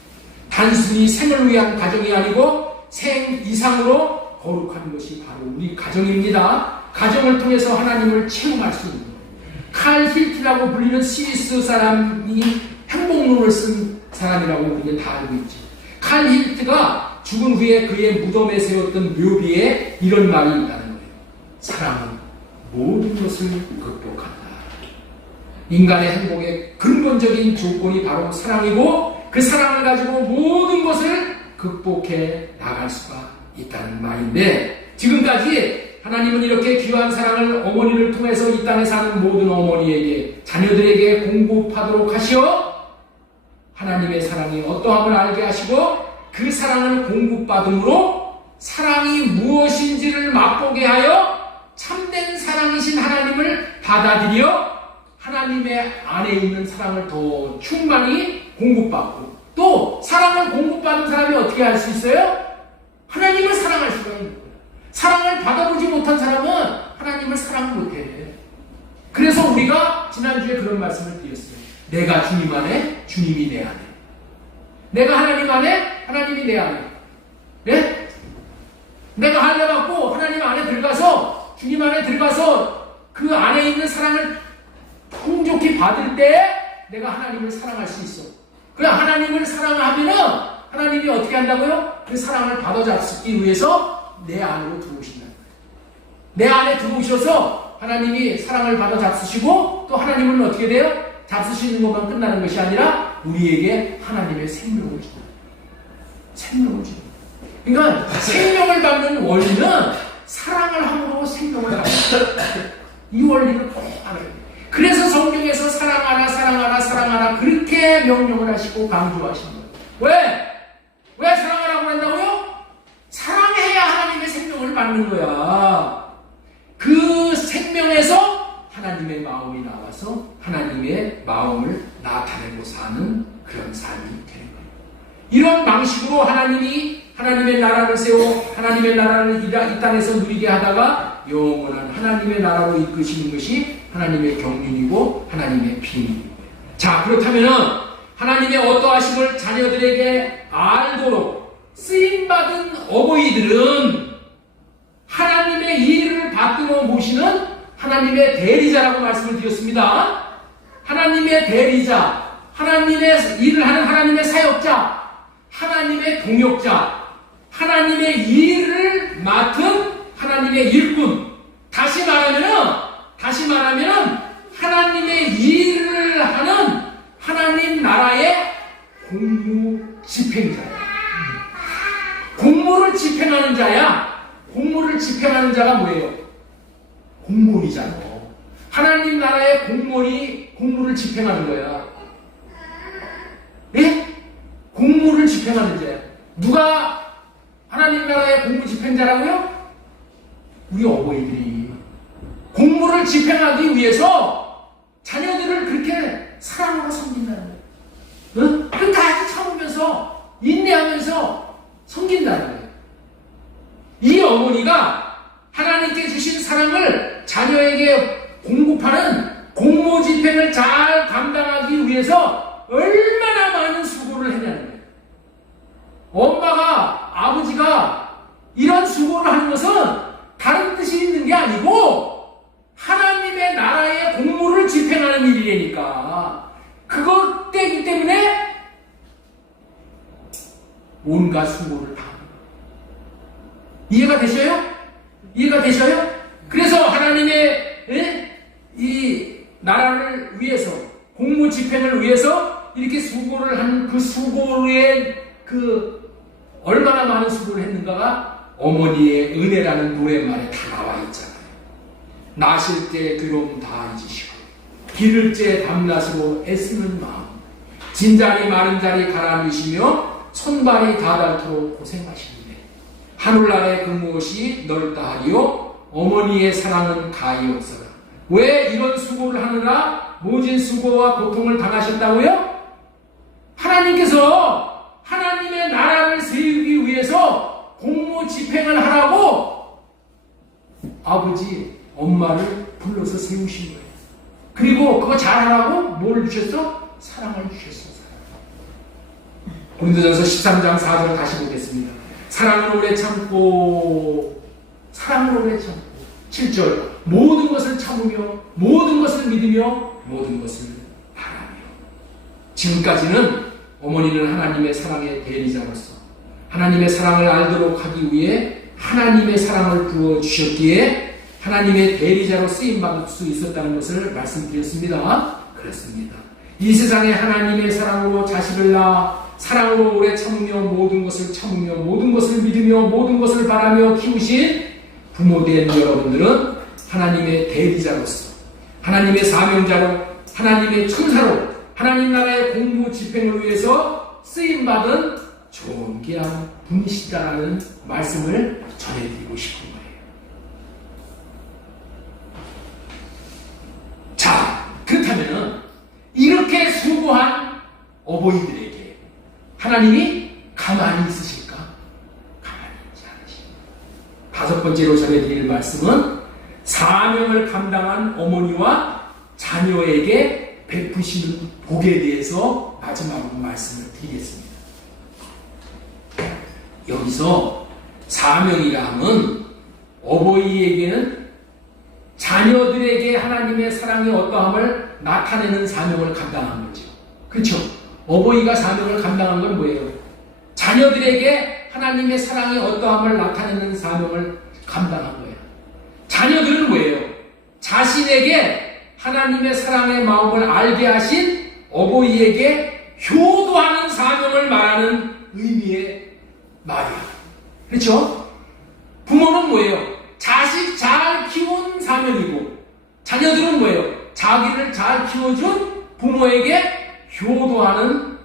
단순히 생을 위한 가정이 아니고 생 이상으로 거룩한 것이 바로 우리 가정입니다. 가정을 통해서 하나님을 체험할 수 있는 거예요. 칼 힐트라고 불리는 스위스 사람이 행복론을 쓴 사람이라고 우리는 다 알고 있지. 칼 힐트가 죽은 후에 그의 무덤에 세웠던 묘비에 이런 말이 있다는 거예요. 사랑은 모든 것을 극복한다. 인간의 행복의 근본적인 조건이 바로 사랑이고 그 사랑을 가지고 모든 것을 극복해 나갈 수가 있다는 말인데, 지금까지 하나님은 이렇게 귀한 사랑을 어머니를 통해서 이 땅에 사는 모든 어머니에게, 자녀들에게 공급하도록 하시어 하나님의 사랑이 어떠함을 알게 하시고 그 사랑을 공급받음으로 사랑이 무엇인지를 맛보게 하여 참된 사랑이신 하나님을 받아들여 하나님의 안에 있는 사랑을 더 충만히 공급받고, 또 사랑을 공급받은 사람이 어떻게 할 수 있어요? 하나님을 사랑할 수가 있는 거예요. 사랑을 받아보지 못한 사람은 하나님을 사랑 못해. 그래서 우리가 지난주에 그런 말씀을 드렸어요. 내가 주님 안에, 주님이 내 안에. 내가 하나님 안에, 하나님이 내 안에. 네? 내가 하나님 받고 하나님 안에 들어가서, 주님 안에 들어가서 그 안에 있는 사랑을 풍족히 받을 때 내가 하나님을 사랑할 수 있어. 그냥 하나님을 사랑하면은 하나님이 어떻게 한다고요? 그 사랑을 받아잡기 위해서 내 안으로 들어오신다. 내 안에 들어오셔서 하나님이 사랑을 받아잡수시고, 또 하나님은 어떻게 돼요? 잡수시는 것만 끝나는 것이 아니라 우리에게 하나님의 생명을 주고, 생명을 주고. 그러니까 생명을 받는 원리는 사랑을 함으로 생명을 받는 거예요. 이 원리는 꼭 알아야 돼요. 그래서 성경에서 사랑하라, 사랑하라, 사랑하라 그렇게 명령을 하시고 강조하신 거예요. 왜? 왜 사랑하라고 한다고요? 사랑해야 하나님의 생명을 받는 거야. 이런 방식으로 하나님이 하나님의 나라를 세워 하나님의 나라를 이 땅에서 누리게 하다가 영원한 하나님의 나라로 이끄시는 것이 하나님의 경륜이고 하나님의 비밀이고요. 자, 그렇다면 하나님의 어떠하심을 자녀들에게 알도록 쓰임받은 어버이들은 하나님의 일을 받들어 모시는 하나님의 대리자라고 말씀을 드렸습니다. 하나님의 대리자, 하나님의 일을 하는 하나님의 사역자, 하나님의 동역자, 하나님의 일을 맡은 하나님의 일꾼. 다시 말하면 하나님의 일을 하는 하나님 나라의 공무 집행자야. 공무를 집행하는 자야. 공무를 집행하는 자가 뭐예요? 공무원이잖아. 하나님 나라의 공무원이 공무를 집행하는 거야. 예? 공무를 집행하는 자야. 누가 하나님 나라의 공무 집행자라고요? 우리 어버이들이 공무를 집행하기 위해서 자녀들을 그렇게 사랑하고 섬긴다는 거예요. 응? 끝까지 참으면서 인내하면서 섬긴다는 거예요. 이 어머니가 하나님께 주신 사랑을 자녀에게 공급하는 공무 집행을 잘 감당하기 위해서 얼마나 많은 수고를 했냐는 거예요. 엄마가, 아버지가 이런 수고를 하는 것은 다른 뜻이 있는 게 아니고 하나님의 나라의 공무를 집행하는 일이니까 그것 때문에 온갖 수고를 다 합니다. 이해가 되셔요? 이해가 되셔요? 그래서 하나님의 이 나라를 위해서 공무 집행을 위해서 이렇게 수고를 한 그 수고의 그 얼마나 많은 수고를 했는가가 어머니의 은혜라는 노랫말에 다 나와 있잖아요. 나실 때 괴로움 다 잊으시고 기를 때 밤낮으로 애쓰는 마음, 진자리 마른 자리 가라앉으시며 손발이 닿도록 고생하시는데 하늘나라의 그 무엇이 넓다 하리요 어머니의 사랑은 가히 없어라. 왜 이런 수고를 하느라 모진 수고와 고통을 당하셨다고요? 하나님께서 하나님의 나라를 세우기 위해서 공무 집행을 하라고 아버지, 엄마를 불러서 세우신 거예요. 그리고 그거 잘하라고 뭘 주셨어? 사랑을 주셨어. 고린도전서 13장 4절 다시 보겠습니다. 사랑을 오래 참고 7절 모든 것을 참으며 모든 것을 믿으며 모든 것을 바라며. 지금까지는 어머니는 하나님의 사랑의 대리자로서 하나님의 사랑을 알도록 하기 위해 하나님의 사랑을 부어주셨기에 하나님의 대리자로 쓰임받을 수 있었다는 것을 말씀드렸습니다. 그렇습니다. 이 세상에 하나님의 사랑으로 자식을 낳아 사랑으로 오래 참으며 모든 것을 참으며 모든 것을 믿으며 모든 것을 바라며 키우신 부모된 여러분들은 하나님의 대리자로서 하나님의 사명자로 하나님의 천사로 하나님 나라의 공무 집행을 위해서 쓰임받은 존귀한 분이시다라는 말씀을 전해드리고 싶은 거예요. 자, 그렇다면 이렇게 수고한 어버이들에게 하나님이 가만히 있으실까? 가만히 있지 않으십니다. 다섯 번째로 전해드릴 말씀은 사명을 감당한 어머니와 자녀에게 베푸시는 복에 대해서 마지막으로 말씀을 드리겠습니다. 여기서 사명이라 함은 어버이에게는 자녀들에게 하나님의 사랑의 어떠함을 나타내는 사명을 감당한 거죠. 그렇죠? 어버이가 사명을 감당한 건 뭐예요? 자녀들에게 하나님의 사랑의 어떠함을 나타내는 사명을 감당한 거예요. 자녀들은 뭐예요? 자신에게 하나님의 사랑의 마음을 알게 하신 어버이에게 효도하는 사명을 말하는 의미의 말이에요. 그렇죠? 부모는 뭐예요? 자식 잘 키운 사명이고 자녀들은 뭐예요? 자기를 잘 키워준 부모에게 효도하는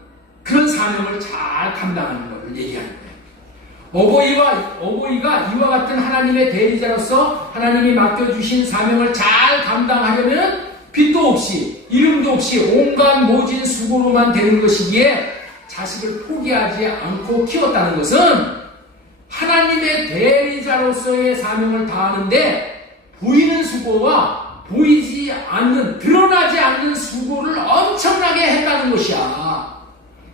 그런 사명을 잘 감당하는 것을 얘기하는 거예요. 어버이가 이와 같은 하나님의 대리자로서 하나님이 맡겨주신 사명을 잘 감당하려면 빛도 없이 이름도 없이 온갖 모진 수고로만 되는 것이기에 자식을 포기하지 않고 키웠다는 것은 하나님의 대리자로서의 사명을 다하는데 보이는 수고와 보이지 않는, 드러나지 않는 수고를 엄청나게 했다는 것이야.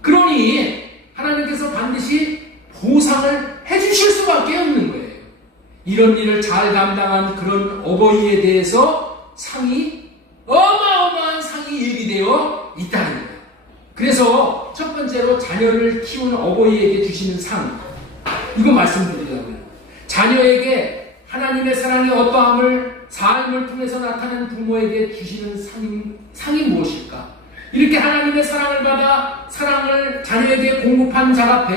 그러니 하나님께서 반드시 보상을 해주실 수밖에 없는 거예요. 이런 일을 잘 감당한 그런 어버이에 대해서 상이, 어마어마한 상이 예비되어 있다는 거예요. 그래서 첫 번째로 자녀를 키운 어버이에게 주시는 상, 이거 말씀드리려고요. 자녀에게 하나님의 사랑의 어떠함을 삶을 통해서 나타내는 부모에게 주시는 상이 무엇일까? 이렇게 하나님의 사랑을 받아 사랑을 자녀에게 공급한 자가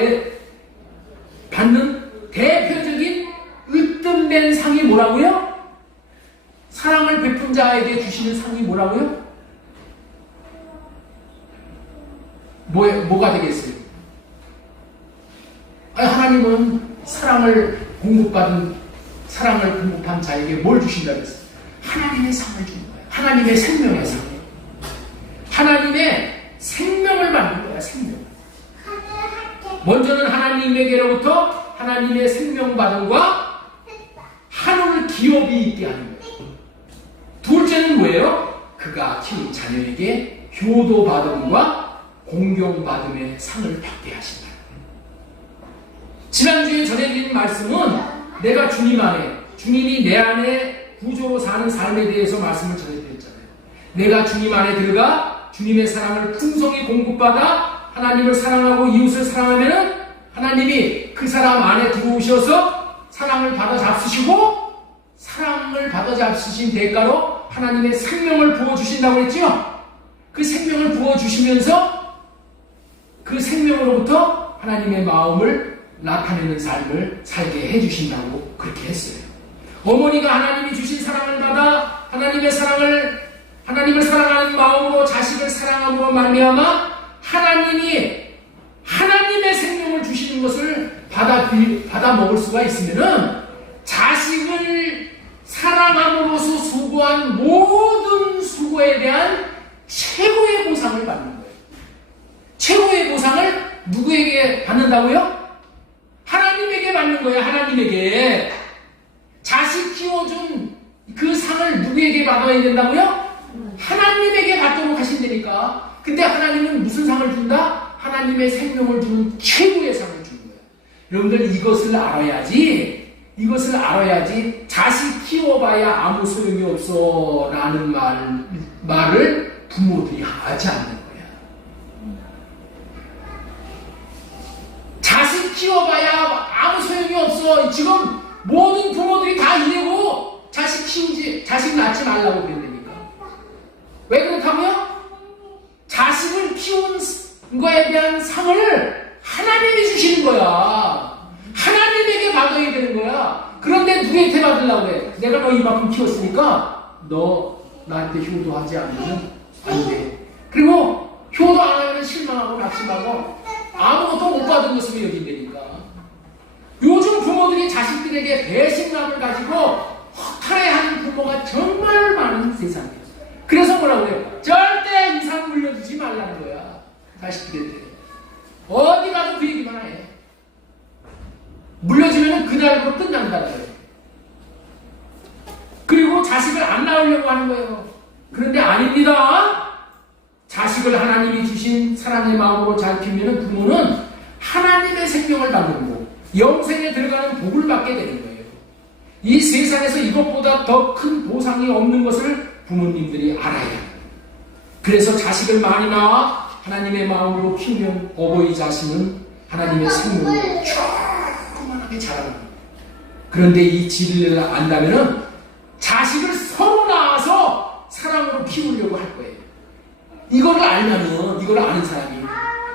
받는 대표적인 으뜸된 상이 뭐라고요? 사랑을 베푼 자에게 주시는 상이 뭐라고요? 뭐가 되겠어요? 하나님은 사랑을 공급한 자에게 뭘 주신다 그랬어요? 하나님의 상을 주는 거예요. 하나님의 생명의 상. 하나님의 생명을 받는 거야, 생명. 먼저는 하나님에게로부터 하나님의 생명받음과 하늘 기업이 있게 하는 거예요. 둘째는 뭐예요? 그가 키운 자녀에게 효도받음과 공경받음의 상을 받게 하신다. 지난주에 전해드린 말씀은 내가 주님 안에, 주님이 내 안에 구조로 사는 삶에 대해서 말씀을 전해드렸잖아요. 내가 주님 안에 들어가 주님의 사랑을 풍성히 공급받아 하나님을 사랑하고 이웃을 사랑하면 하나님이 그 사람 안에 들어오셔서 사랑을 받아 잡수시고, 사랑을 받아 잡수신 대가로 하나님의 생명을 부어주신다고 했죠. 그 생명을 부어주시면서 그 생명으로부터 하나님의 마음을 나타내는 삶을 살게 해주신다고 그렇게 했어요. 어머니가 하나님이 주신 사랑을 받아 하나님을 사랑하는 마음으로 자식을 사랑함으로 말미암아 하나님이 하나님의 생명을 주시는 것을 받아 먹을 수가 있으면은 자식을 사랑함으로써 수고한 모든 수고에 대한 최고의 보상을 받는 거예요. 최고의 보상을 누구에게 받는다고요? 하나님에게 받는 거예요. 하나님에게. 자식 키워준 그 상을 누구에게 받아야 된다고요? 하나님에게 받도록 하신다니까. 근데 하나님은 무슨 상을 준다? 하나님의 생명을 주는 최고의 상을 주는 거예요. 여러분들 이것을 알아야지 자식 키워봐야 아무 소용이 없어 라는 말을 부모들이 하지 않는 거예요. 자식 키워봐야 아무 소용이 없어. 지금 모든 부모들이 다 이래고 자식 낳지 말라고 그랬다니까. 왜 그렇다고요? 자식을 키운 거에 대한 상을 하나님이 주시는 거야. 하나님에게 받아야 되는 거야. 그런데 누구한테 받으려고 그래? 내가 너 이만큼 키웠으니까 너 나한테 효도하지 않으면 안 돼. 그리고 효도 안 하면 실망하고 낙심하고 아무것도 못 받은 것으로 여긴다니까. 요즘 부모들이 자식들에게 배신감을 가지고 허탈해하는 부모가 정말 많은 세상이에요. 그래서 뭐라고 해요? 절대 이상 물려주지 말라는 거야. 자식들한테. 어디 가도 그 얘기만 해. 물려주면 그날로 끝난다는 거예요. 그리고 자식을 안 낳으려고 하는 거예요. 그런데 아닙니다. 자식을 하나님이 주신 사랑의 마음으로 잘 키우면 부모는 하나님의 생명을 받는 거, 영생에 들어가는 복을 받게 되는 거예요. 이 세상에서 이것보다 더 큰 보상이 없는 것을 부모님들이 알아야 해요. 그래서 자식을 많이 낳아 하나님의 마음으로 키우면 어버이 자신은 하나님의 생명을 조그만하게 자라는 거예요. 그런데 이 진리를 안다면 자식을 서로 낳아서 사랑으로 키우려고 할 거예요. 이거를 알면은, 이걸 아는 사람이,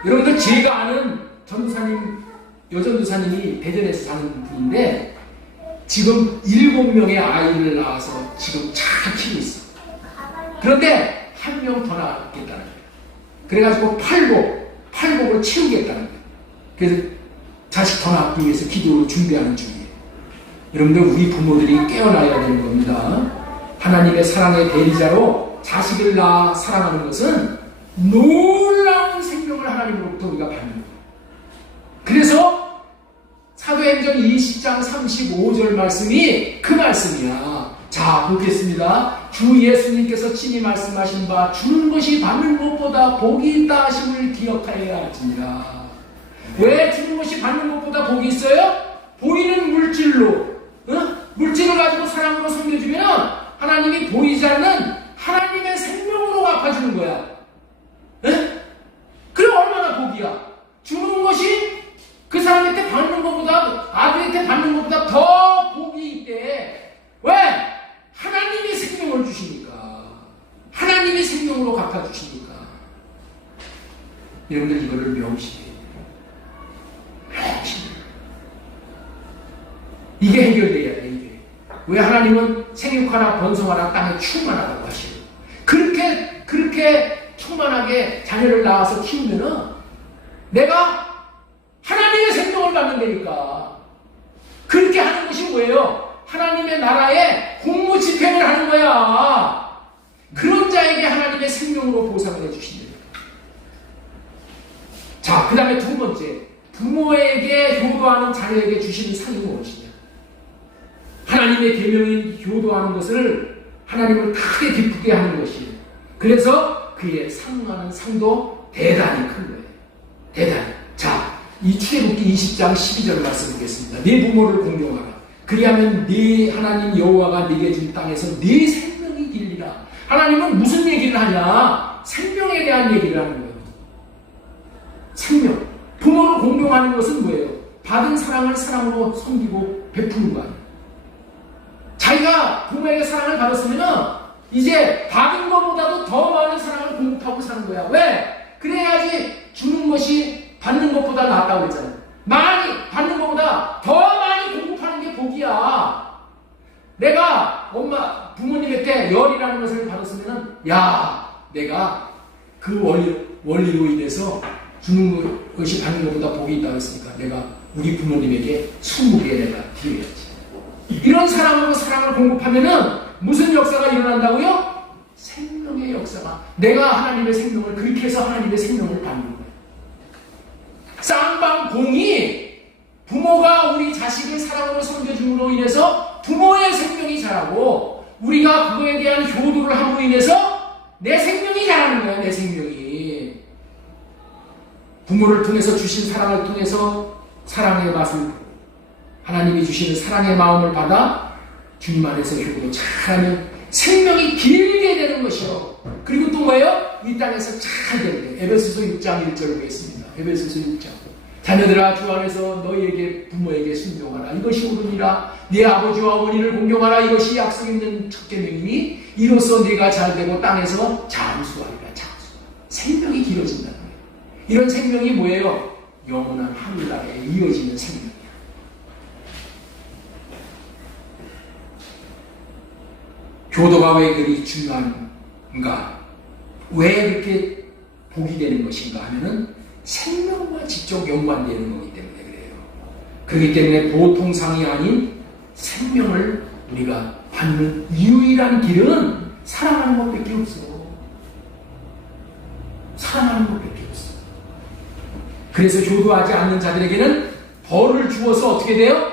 여러분들 제가 아는 전도사님, 여전도사님이 대전에서 사는 분인데 지금 7명의 아이를 낳아서 지금 잘 키우고 있어. 그런데 한 명 더 낳겠다는 거예요. 그래가지고 팔복을 채우겠다는 거예요. 그래서 자식 더 낳기 위해서 기도를 준비하는 중이에요. 여러분들 우리 부모들이 깨어나야 되는 겁니다. 하나님의 사랑의 대리자로 자식을 낳아 사랑하는 것은 놀라운 생명을 생명을 하나님으로부터 우리가 받는 거예요. 그래서 사도행전 20장 35절 말씀이 그 말씀이야. 자, 보겠습니다. 주 예수님께서 친히 말씀하신 바 주는 것이 받는 것보다 복이 있다 하심을 기억하여야 할지니라. 왜 주는 것이 받는 것보다 복이 있어요? 보이는 물질로, 물질을 가지고 사랑으로 섬겨주면 하나님이 보이지 않는 하나님의 생명으로 갚아주는 거야. 그럼 얼마나 복이야? 주는 것이 그 사람한테 받는 것보다, 아들한테 받는 것보다 더 복이 있대. 왜? 하나님이 생명을 주시니까. 하나님이 생명으로 갚아주시니까. 여러분들 이거를 명심해야 돼요. 이게 해결돼야 돼, 이게. 왜 하나님은 생육하라 번성하라 땅에 충만하다고 하시고, 그렇게 충만하게 자녀를 낳아서 키우면은 내가 하나님의 생명을 받는다니까. 그렇게 하는 것이 뭐예요? 하나님의 나라에 공무 집행을 하는 거야. 그런 자에게 하나님의 생명으로 보상을 해주신다니까. 자, 그 다음에 두 번째, 부모에게 효도하는 자녀에게 주시는 상이 무엇이냐? 하나님의 계명인 효도하는 것을 하나님을 크게 기쁘게 하는 것이에요. 그래서 그의 상하는 상도 대단히 큰 거예요. 대단히. 자, 이 출애굽기 20장 12절 말씀 보겠습니다. 네 부모를 공경하라. 그리하면 네 하나님 여호와가 네게 준 땅에서 네 생명이 길리라. 하나님은 무슨 얘기를 하냐? 생명에 대한 얘기를 하는 거예요. 생명. 부모를 공경하는 것은 뭐예요? 받은 사랑을 사랑으로 섬기고 베푸는 거 아니에요. 자기가 부모에게 사랑을 받았으면 이제 받은 것보다도 더 많은 사랑을 공급하고 사는 거야. 왜? 그래야지 주는 것이 받는 것보다 낫다고 했잖아요. 많이 받는 것보다 더 많이 공급하는 게 복이야. 내가 부모님한테 열이라는 것을 받았으면 내가 그 원리로 인해서 주는 것이 받는 것보다 복이 있다고 했으니까 내가 우리 부모님에게 20개 내가 드려야지. 이런 사랑으로 사랑을 공급하면은 무슨 역사가 일어난다고요? 생명의 역사가. 내가 하나님의 생명을 그렇게 해서 하나님의 생명을 받는 거예요. 쌍방공이 부모가 우리 자식을 사랑으로 섬겨줌으로 인해서 부모의 생명이 자라고 우리가 그거에 대한 효도를 함으로 인해서 내 생명이 자라는 거야. 내 생명이. 부모를 통해서 주신 사랑을 통해서 사랑의 맛을 하나님이 주시는 사랑의 마음을 받아 주님 안에서 효도로 잘하면 생명이 길게 되는 것이요. 그리고 또 뭐예요? 이 땅에서 잘 되는 거예요. 에베소서 6장 1절을 보겠습니다. 에베소서 6장. 자녀들아 주 안에서 너희에게 부모에게 순종하라. 이것이 옳으니라. 네 아버지와 어머니를 공경하라. 이것이 약속 있는 첫 계명이니 이로써 네가 잘되고 땅에서 장수하리라. 장수. 생명이 길어진다는 거예요. 이런 생명이 뭐예요? 영원한 하늘나라에 이어지는 생명이야. 효도가 왜 그리 중요한가? 왜 그렇게 복이 되는 것인가 하면은 생명과 직접 연관되는 거기 때문에 그래요. 그렇기 때문에 보통 상이 아닌 생명을 우리가 받는 유일한 길은 사랑하는 것밖에 없어. 사랑하는 것밖에 없어. 그래서 효도하지 않는 자들에게는 벌을 주어서 어떻게 돼요?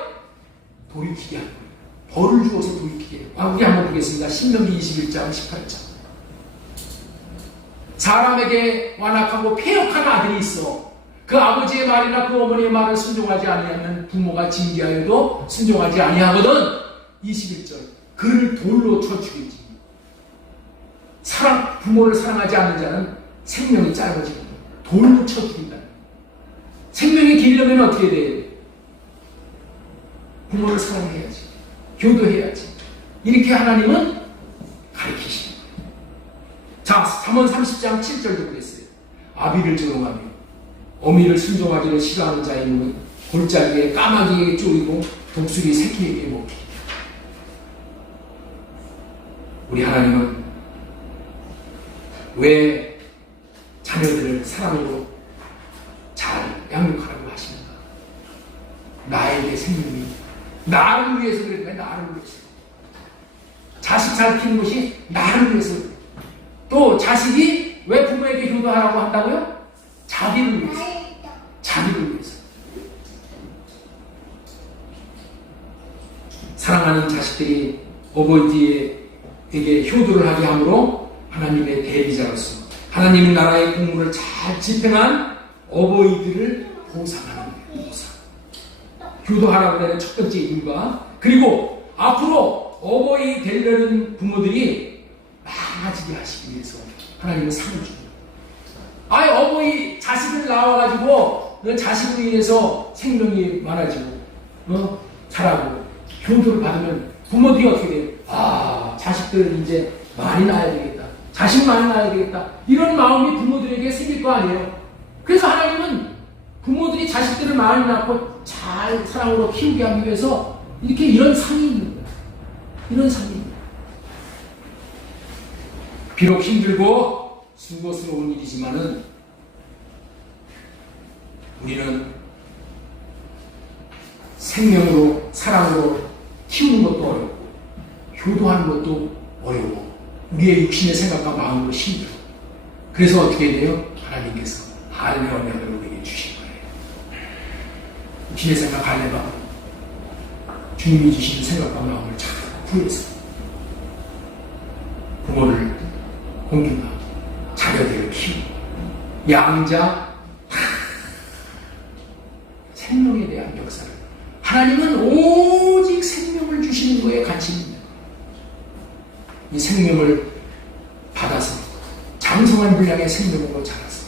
돌이키게 하는 거예요. 벌을 주어서 돌이키게 해요. 우리 한번 보겠습니다. 신명기 21장 18절. 사람에게 완악하고 폐역한 아들이 있어. 그 아버지의 말이나 그 어머니의 말을 순종하지 아니하면 부모가 징계하여도 순종하지 아니하거든. 21절. 그를 돌로 쳐 죽이지. 부모를 사랑하지 않는 자는 생명이 짧아지거든. 돌로 쳐 죽인다. 생명이 길려면 어떻게 돼? 부모를 사랑해야지. 효도해야지. 이렇게 하나님은 가르치십니다. 자, 3원 30장 7절도 그랬어요. 아비를 조롱하며 어미를 순종하기를 싫어하는 자의 눈은 골짜기에 까마귀에게 쪼이고 독수리 새끼에게 먹히리라. 우리 하나님은 왜 자녀들을 사랑으로 잘 양육하라고 하십니까? 나에게 생명이 나를 위해서 그런 거야. 나를 위해서. 자식 잘 키우는 것이 나를 위해서. 또 자식이 왜 부모에게 효도하라고 한다고요? 자기를 위해서. 자기를 위해서. 사랑하는 자식들이 어버이에게 효도를 하게 함으로 하나님의 대리자로서 하나님 나라의 공무를 잘 집행한 어버이들을 보상하는 거예요. 보상. 효도하라고 하는 첫 번째 이유가, 그리고 앞으로 어버이 되려는 부모들이 많아지게 하시기 위해서 하나님은 상을 줍니다. 아예 어버이 자식을 낳아가지고 자식으로 인해서 생명이 많아지고 자라고 효도를 받으면 부모들이 어떻게 돼요? 아, 자식들 이제 많이 낳아야 되겠다. 자식 많이 낳아야 되겠다. 이런 마음이 부모들에게 생길 거 아니에요. 그래서 하나님은 부모들이 자식들을 많이 낳고 잘 사랑으로 키우게 하기 위해서 이렇게 이런 상이 있는 거예요. 이런 상이 있는 거예요. 비록 힘들고 수고스러운 일이지만은 우리는 생명으로 사랑으로 키우는 것도 어렵고 효도하는 것도 어려워. 우리의 육신의 생각과 마음으로 힘들어. 그래서 어떻게 돼요? 하나님께서 할례 언약을 우리에게 주신 거예요. 육신의 생각 할례가 주님이 주시는 생각과 마음을 잘 구해서 부모를 공경하고 자녀들을 키우고 양자 생명에 대한 역사를, 하나님은 오직 생명을 주시는 거에 관심입니다. 이 생명을 받아서 장성한 분량의 생명으로 자라서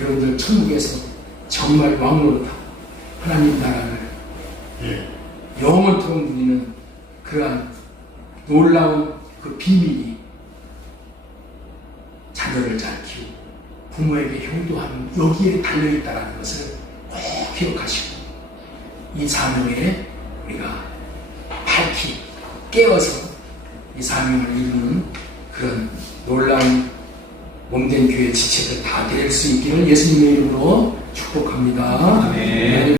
여러분들 천국에서 정말 왕노릇하고 하나님 나라를 영원토록 누리는 그러한 놀라운 그 비밀이 자녀를 잘 키우고 부모에게 효도하는 여기에 달려있다는 것을 꼭 기억하시고 이 사명에 우리가 밝히 깨어서 이 사명을 이루는 그런 놀라운 몸된 교회 지체들 다 될 수 있기를 예수님의 이름으로 축복합니다. 아멘.